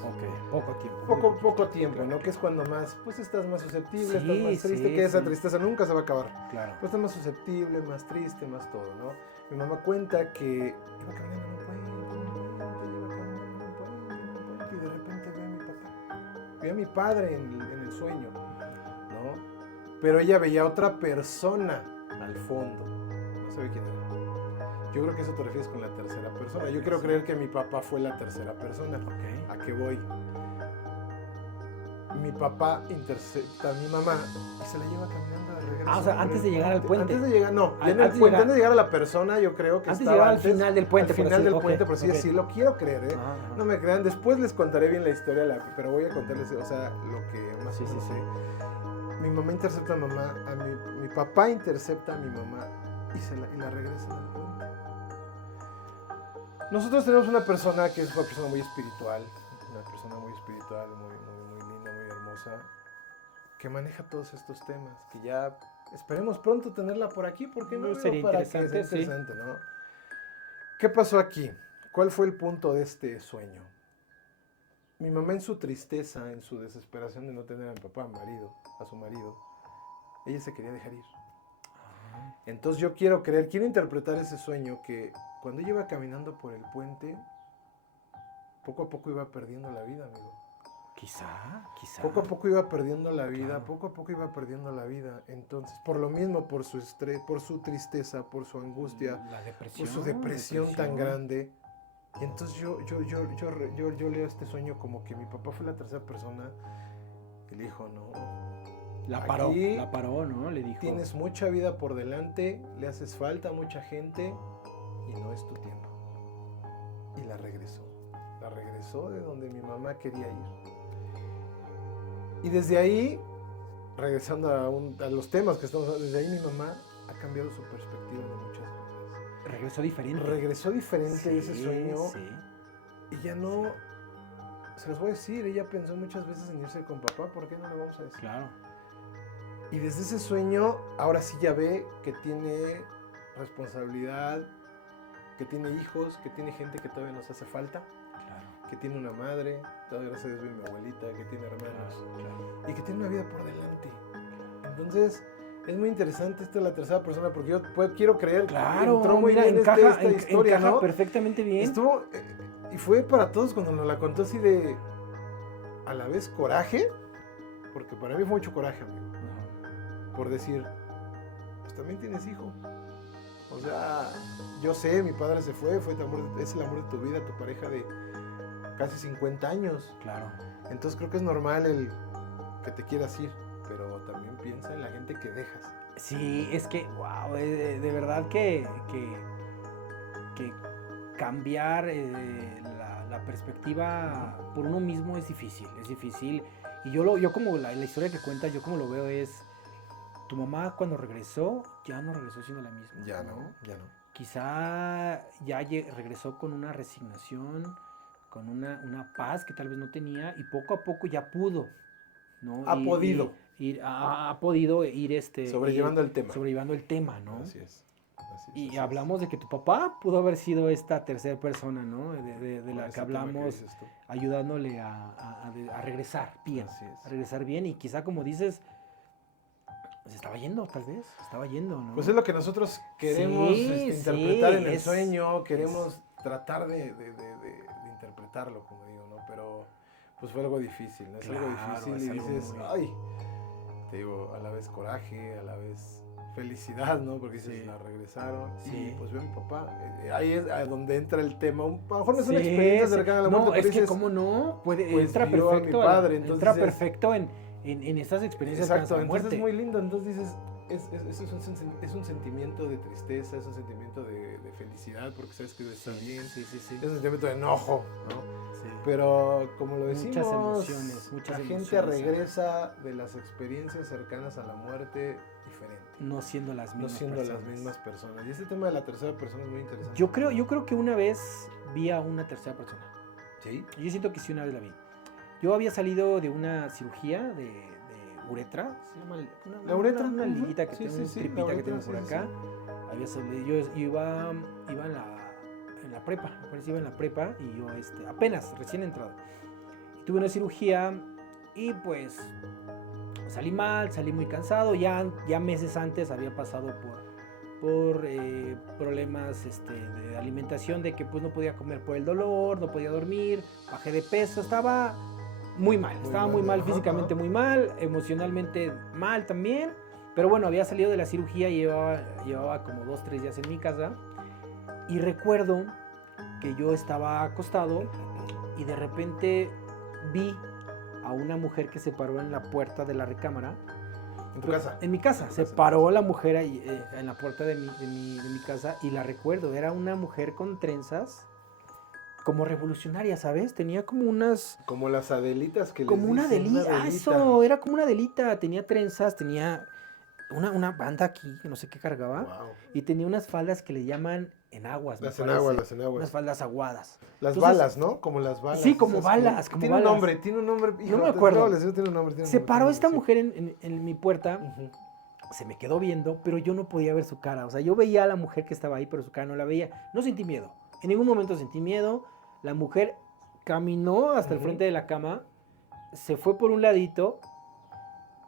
Poco tiempo. Poco tiempo, ¿no? Que es cuando más, pues estás más susceptible, estás más triste, que esa tristeza nunca se va a acabar. Claro. Pues estás más susceptible, más triste, más todo, ¿no? Mi mamá cuenta que iba caminando en un puente, y de repente ve a mi papá. Ve a mi padre en el sueño, ¿no? Pero ella veía a otra persona al fondo. No sabe quién era. Yo creo que eso te refieres con la tercera persona. Yo quiero creer que mi papá fue la tercera persona. ¿A qué voy? Mi papá intercepta a mi mamá y se la lleva caminando de regreso. O sea, antes de llegar al puente. Antes de llegar, no. Antes de llegar a la persona, yo creo que antes de llegar al final del puente. Al final del puente, por así decirlo. Quiero creer, ¿eh? No me crean. Después les contaré bien la historia, pero voy a contarles, o sea, lo que más o menos sé. Mi mamá intercepta a mi papá intercepta a mi mamá y la regresan al puente. Nosotros tenemos una persona que es una persona muy espiritual, muy linda, muy hermosa, que maneja todos estos temas, que ya esperemos pronto tenerla por aquí, porque no Sería para que sea interesante, ¿no? ¿Qué pasó aquí? ¿Cuál fue el punto de este sueño? Mi mamá en su tristeza, en su desesperación de no tener a mi papá, a su marido, ella se quería dejar ir. Entonces yo quiero interpretar ese sueño que cuando ella iba caminando por el puente, poco a poco iba perdiendo la vida, amigo. Quizá. Poco a poco iba perdiendo la vida, Claro. poco a poco iba perdiendo la vida. Entonces, por lo mismo, por su estrés, por su tristeza, por su angustia, La depresión, por su depresión tan grande. Y entonces yo leo este sueño como que mi papá fue la tercera persona y le dijo, no, La paró, ¿no? Le dijo. Tienes mucha vida por delante, le haces falta a mucha gente y no es tu tiempo. Y la regresó de donde mi mamá quería ir. Y desde ahí, regresando a los temas que estamos hablando, desde ahí mi mamá ha cambiado su perspectiva de muchas cosas. Regresó diferente de ese sueño. Sí. Y ya no, se los voy a decir, ella pensó muchas veces en irse con papá, ¿por qué no lo vamos a decir? Claro. Y desde ese sueño, ahora sí ya ve que tiene responsabilidad, que tiene hijos, que tiene gente que todavía nos hace falta. Claro. Que tiene una madre, todavía gracias a Dios vive mi abuelita, que tiene hermanos, Claro. y que tiene una vida por delante. Entonces, es muy interesante esto de la tercera persona, porque yo quiero creer que entró muy bien esta historia, encaja ¿no? perfectamente bien. Estuvo, y fue para todos cuando nos la contó así de, a la vez coraje, porque para mí fue mucho coraje, amigo, por decir, pues también tienes hijo. O sea, yo sé, mi padre se fue, es el amor de tu vida, tu pareja de casi 50 años. Claro. Entonces creo que es normal el que te quieras ir, pero también piensa en la gente que dejas. Sí, es que, wow, de verdad que cambiar la perspectiva por uno mismo es difícil. Y yo como la historia que cuentas, yo como lo veo es, tu mamá cuando regresó, ya no regresó siendo la misma. Ya no. Quizá ya regresó con una resignación, con una paz que tal vez no tenía, y poco a poco ya pudo, ¿no? Ha podido ir sobrellevando el tema, ¿no? Así es. Y hablamos de que tu papá pudo haber sido esta tercera persona, ¿no? De la que hablamos, ayudándole a regresar bien. A regresar bien, y quizá, como dices, pues estaba yendo, ¿no? Pues es lo que nosotros queremos interpretar en el sueño, queremos tratar de interpretarlo, como digo, ¿no? Pero pues fue algo difícil, ¿no? Es algo difícil y dices, ay, te digo, a la vez coraje, a la vez felicidad, ¿no? Porque dices, la regresaron. Sí. Y pues ve a mi papá. Ahí es a donde entra el tema. A lo mejor no es una experiencia cercana a la muerte, no, pero es que cómo no, pues entra perfecto. A mi padre, entonces entra perfecto en estas experiencias. Exacto, entonces es muy lindo. Entonces dices, es un sentimiento de tristeza, es un sentimiento de felicidad, porque sabes que está bien. Sí. Es un sentimiento de enojo, ¿no? Sí. Pero como lo decimos, muchas emociones. La gente regresa de las experiencias cercanas a la muerte diferente. No siendo las mismas personas. Y este tema de la tercera persona es muy interesante. Yo creo que una vez vi a una tercera persona. ¿Sí? Yo siento que sí, una vez la vi. Yo había salido de una cirugía de uretra. ¿Se llama la uretra? Una liguita que tengo, un tripita que tengo por acá. Había salido, yo iba en la prepa, me parece que iba en la prepa, y yo apenas, recién entrado. Y tuve una cirugía y pues salí mal, salí muy cansado. Ya meses antes había pasado por problemas de alimentación, de que pues no podía comer por el dolor, no podía dormir, bajé de peso, estaba muy mal, físicamente muy mal, emocionalmente mal también. Pero bueno, había salido de la cirugía y llevaba como 2-3 días en mi casa. Y recuerdo que yo estaba acostado y de repente vi a una mujer que se paró en la puerta de la recámara. ¿En tu casa? En mi casa. Se paró la mujer ahí, en la puerta de mi casa, y la recuerdo. Era una mujer con trenzas, como revolucionaria, ¿sabes? Tenía como unas... Como las Adelitas que les como dicen. Una Adelita. Eso, era como una Adelita. Tenía trenzas, tenía una banda aquí, que no sé qué cargaba, Wow. y tenía unas faldas que le llaman enaguas, me Las parece. enaguas, las enaguas. Unas faldas aguadas. Las Entonces, balas, ¿no? Como las balas. Sí, como esas balas, que- como tiene balas. Tiene un nombre. No me acuerdo. luego les digo, tiene un nombre. Se paró esta sí. mujer en mi puerta, Ujú. se me quedó viendo, pero yo no podía ver su cara. O sea, yo veía a la mujer que estaba ahí, pero su cara no la veía. No sentí miedo. En ningún momento sentí miedo. La mujer caminó hasta el Ujú. frente de la cama, se fue por un ladito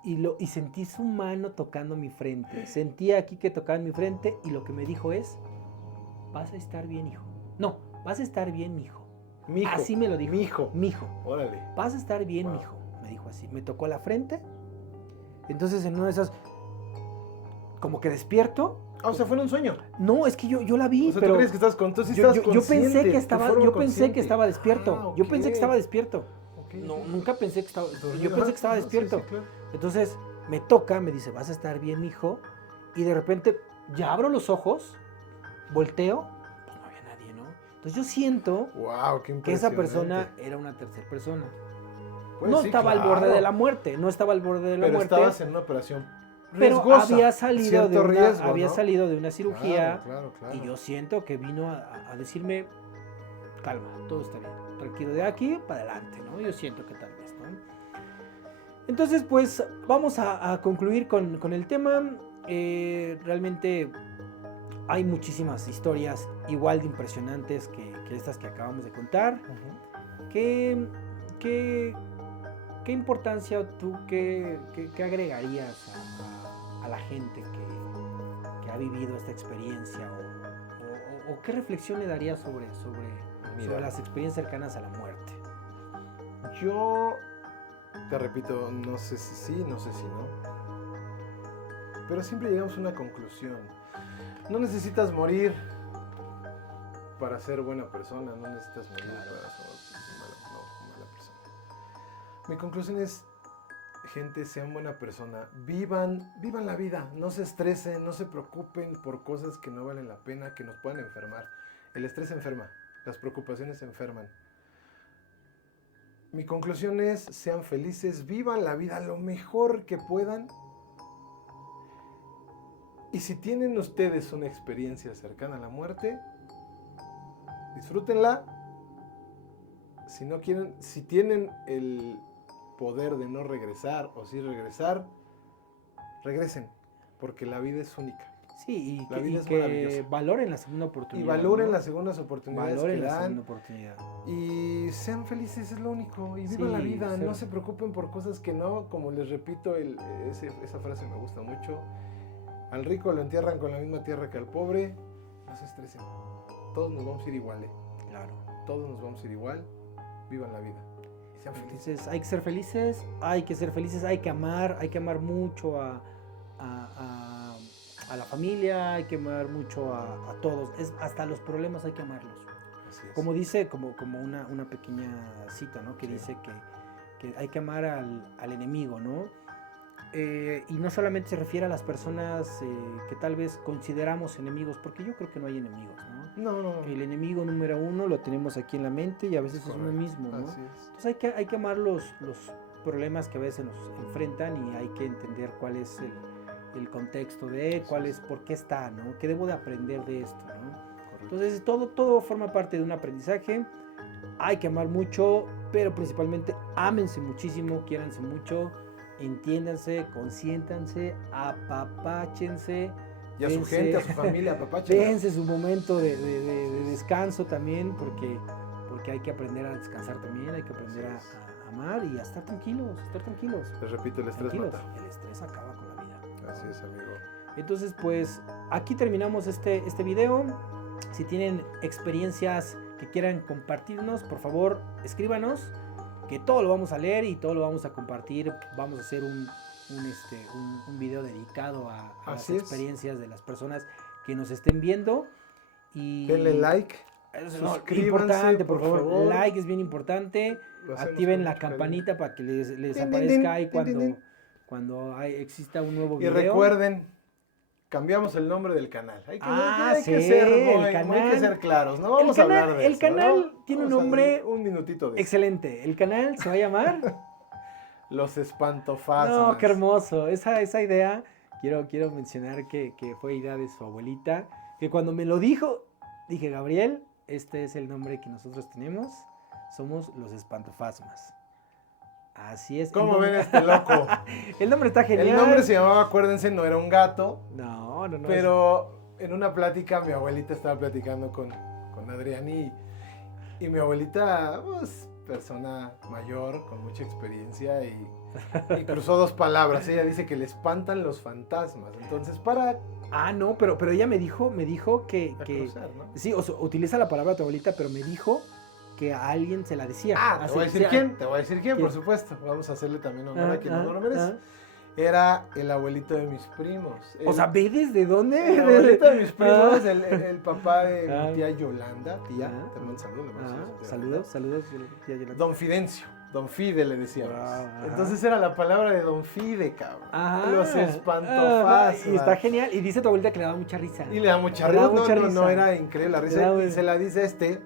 y sentí su mano tocando mi frente. Sentí aquí que tocaba mi frente y lo que me dijo es, vas a estar bien, hijo. No, vas a estar bien, mijo. Mijo. Así me lo dijo. Mijo. Mijo. Órale. Vas a estar bien, Wow. mijo. Me dijo así. Me tocó la frente. Entonces en una de esas, como que despierto. Ah, o sea, fue en un sueño. No, es que yo la vi, O sea, pero ¿tú crees que estás con... Tú sí yo, estás yo pensé consciente, que de estaba, forma yo pensé consciente. que estaba despierto. Ah, Yo pensé que ok. estaba despierto. Ok, No, ok. nunca pensé que estaba. Dormido. Yo pensé que estaba Ah, sí, despierto. sí, claro. Entonces me toca, me dice, vas a estar bien, mijo. Y de repente ya abro los ojos, volteo, pues no había nadie, ¿no? Entonces yo siento Wow, qué que esa impresionante. persona era una tercera persona. Pues no sí, estaba al claro. borde de la muerte, no estaba al borde de la Pero muerte. estabas en una operación Pero riesgosa. había salido Cierto de una, riesgo, había ¿no? salido de una cirugía. Claro, claro. Y yo siento que vino a decirme, calma, todo está bien, tranquilo, de aquí para adelante, ¿no? Yo siento que tal vez, ¿no? Entonces, pues, vamos a concluir con el tema. Realmente hay muchísimas historias igual de impresionantes que estas que acabamos de contar. Ujú. ¿Qué importancia tú, qué agregarías a la gente que ha vivido esta experiencia o qué reflexión le darías sobre Mira. las experiencias cercanas a la muerte? Yo te repito, no sé si sí, no sé si no. Pero siempre llegamos a una conclusión. No necesitas morir para ser buena persona, no necesitas morir Claro. para ser mala persona. Mi conclusión es, gente, sean buena persona, vivan la vida, no se estresen, no se preocupen por cosas que no valen la pena, que nos puedan enfermar. El estrés enferma, las preocupaciones enferman. Mi conclusión es, sean felices, vivan la vida lo mejor que puedan. Y si tienen ustedes una experiencia cercana a la muerte, disfrútenla. Si no quieren, si tienen el poder de no regresar o sí regresar, regresen, porque la vida es única. Sí, La vida es que maravillosa. valoren la segunda Y oportunidad. valoren ¿no? las segundas oportunidades Valoren que la dan. segunda oportunidad. Y sean felices, es lo único. Y vivan Sí, la vida, ser- no se preocupen por cosas que no. Como les repito, esa frase me gusta mucho. Al rico lo entierran con la misma tierra que al pobre. No se estresen. Todos nos vamos a ir igual, ¿eh? Claro. Todos nos vamos a ir igual. Vivan la vida. Y sean felices. Entonces hay que ser felices, hay que amar mucho a la familia, hay que amar mucho a todos, hasta los problemas hay que amarlos. Así es. Como dice, como una pequeña cita, ¿no? Que Sí. dice que hay que amar al enemigo, ¿no? Y no solamente se refiere a las personas que tal vez consideramos enemigos, porque yo creo que no hay enemigos, ¿no? No. El enemigo número uno lo tenemos aquí en la mente y a veces es uno Correcto. mismo, ¿no? Así es. Entonces hay que amar los problemas que a veces nos enfrentan y hay que entender cuál es el contexto de, por qué está, ¿no? ¿Qué debo de aprender de esto, ¿no? Correcto. Entonces todo forma parte de un aprendizaje. Hay que amar mucho, pero principalmente ámense muchísimo, quiéranse mucho, entiéndanse, consiéntanse, apapáchense. Y a su dense- gente, a su familia, apapáchenla. Dense su momento de descanso también, porque hay que aprender a descansar también, hay que aprender a amar y a estar tranquilos, Les repito, el estrés tranquilos. mata. El estrés acaba con la vida. Así es, amigo. Entonces, pues, aquí terminamos este video. Si tienen experiencias que quieran compartirnos, por favor, escríbanos, que todo lo vamos a leer y todo lo vamos a compartir. Vamos a hacer un video dedicado a las Así es. experiencias de las personas que nos estén viendo. Y Denle like. Eso, suscríbanse, importante, por por favor. favor. Like es bien importante. Lo hacemos Activen con la mucho cariño. campanita para que les Din, din, aparezca ahí din, din, din. cuando exista un nuevo Y video. recuerden, cambiamos el nombre del canal. Hay que, Ah, hay que sí, ser, el hay que canal. ser claros. No vamos canal- a hablar de el eso, canal ¿no? tiene un Vamos a nombre dar un minutito de eso. Excelente. El canal se va a llamar. Los espantofasmas. No, qué hermoso. Esa idea quiero mencionar que fue idea de su abuelita, que cuando me lo dijo, dije, Gabriel, este es el nombre que nosotros tenemos, somos los espantofasmas. Así es. ¿Cómo ven este loco? El nombre está genial. El nombre se llamaba, acuérdense, no era un gato, No. pero en una plática mi abuelita estaba platicando con Adrián y mi abuelita, pues, persona mayor, con mucha experiencia y cruzó dos palabras. Ella dice que le espantan los fantasmas. Entonces, para No, pero ella me dijo que cruzar, ¿no? sí, o sea, utiliza la palabra tu abuelita, pero me dijo que a alguien se la decía. Te voy a decir quién, ¿Quién? por supuesto. Vamos a hacerle también honor a quien no lo merece. ah. Era el abuelito de mis primos. O sea, ¿ve desde dónde? El abuelito de mis primos, el papá de Ah. mi tía Yolanda. Tía, Ah. te mando saludos. Saludos. Ya, Yolanda. Don Fidencio, Don Fide le decíamos. Ajá. Entonces era la palabra de Don Fide, cabrón. Ajá. Los espantofasmas. Y está genial. Y dice tu abuelita que le daba mucha risa. Y le da mucha Le da risa. mucha No, risa. era increíble la Le risa. da- Y se la dice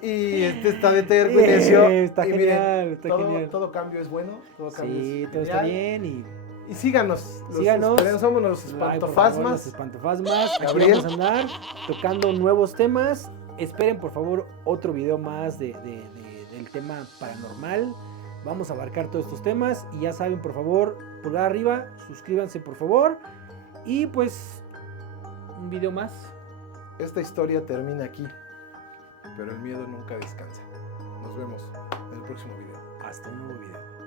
y está de terco y necio. Está Y genial, miren, está genial. todo cambio es bueno. Todo cambio Sí, es todo está genial. bien Y síganos. Síganos. Somos los Ay, por favor, espantofasmas. los espantofasmas. Aquí Gabriel. vamos a andar tocando nuevos temas. Esperen, por favor, otro video más del tema paranormal. Vamos a abarcar todos estos temas. Y ya saben, por favor, pulgar arriba, suscríbanse, por favor. Y pues, un video más. Esta historia termina aquí, pero el miedo nunca descansa. Nos vemos en el próximo video. Hasta un nuevo video.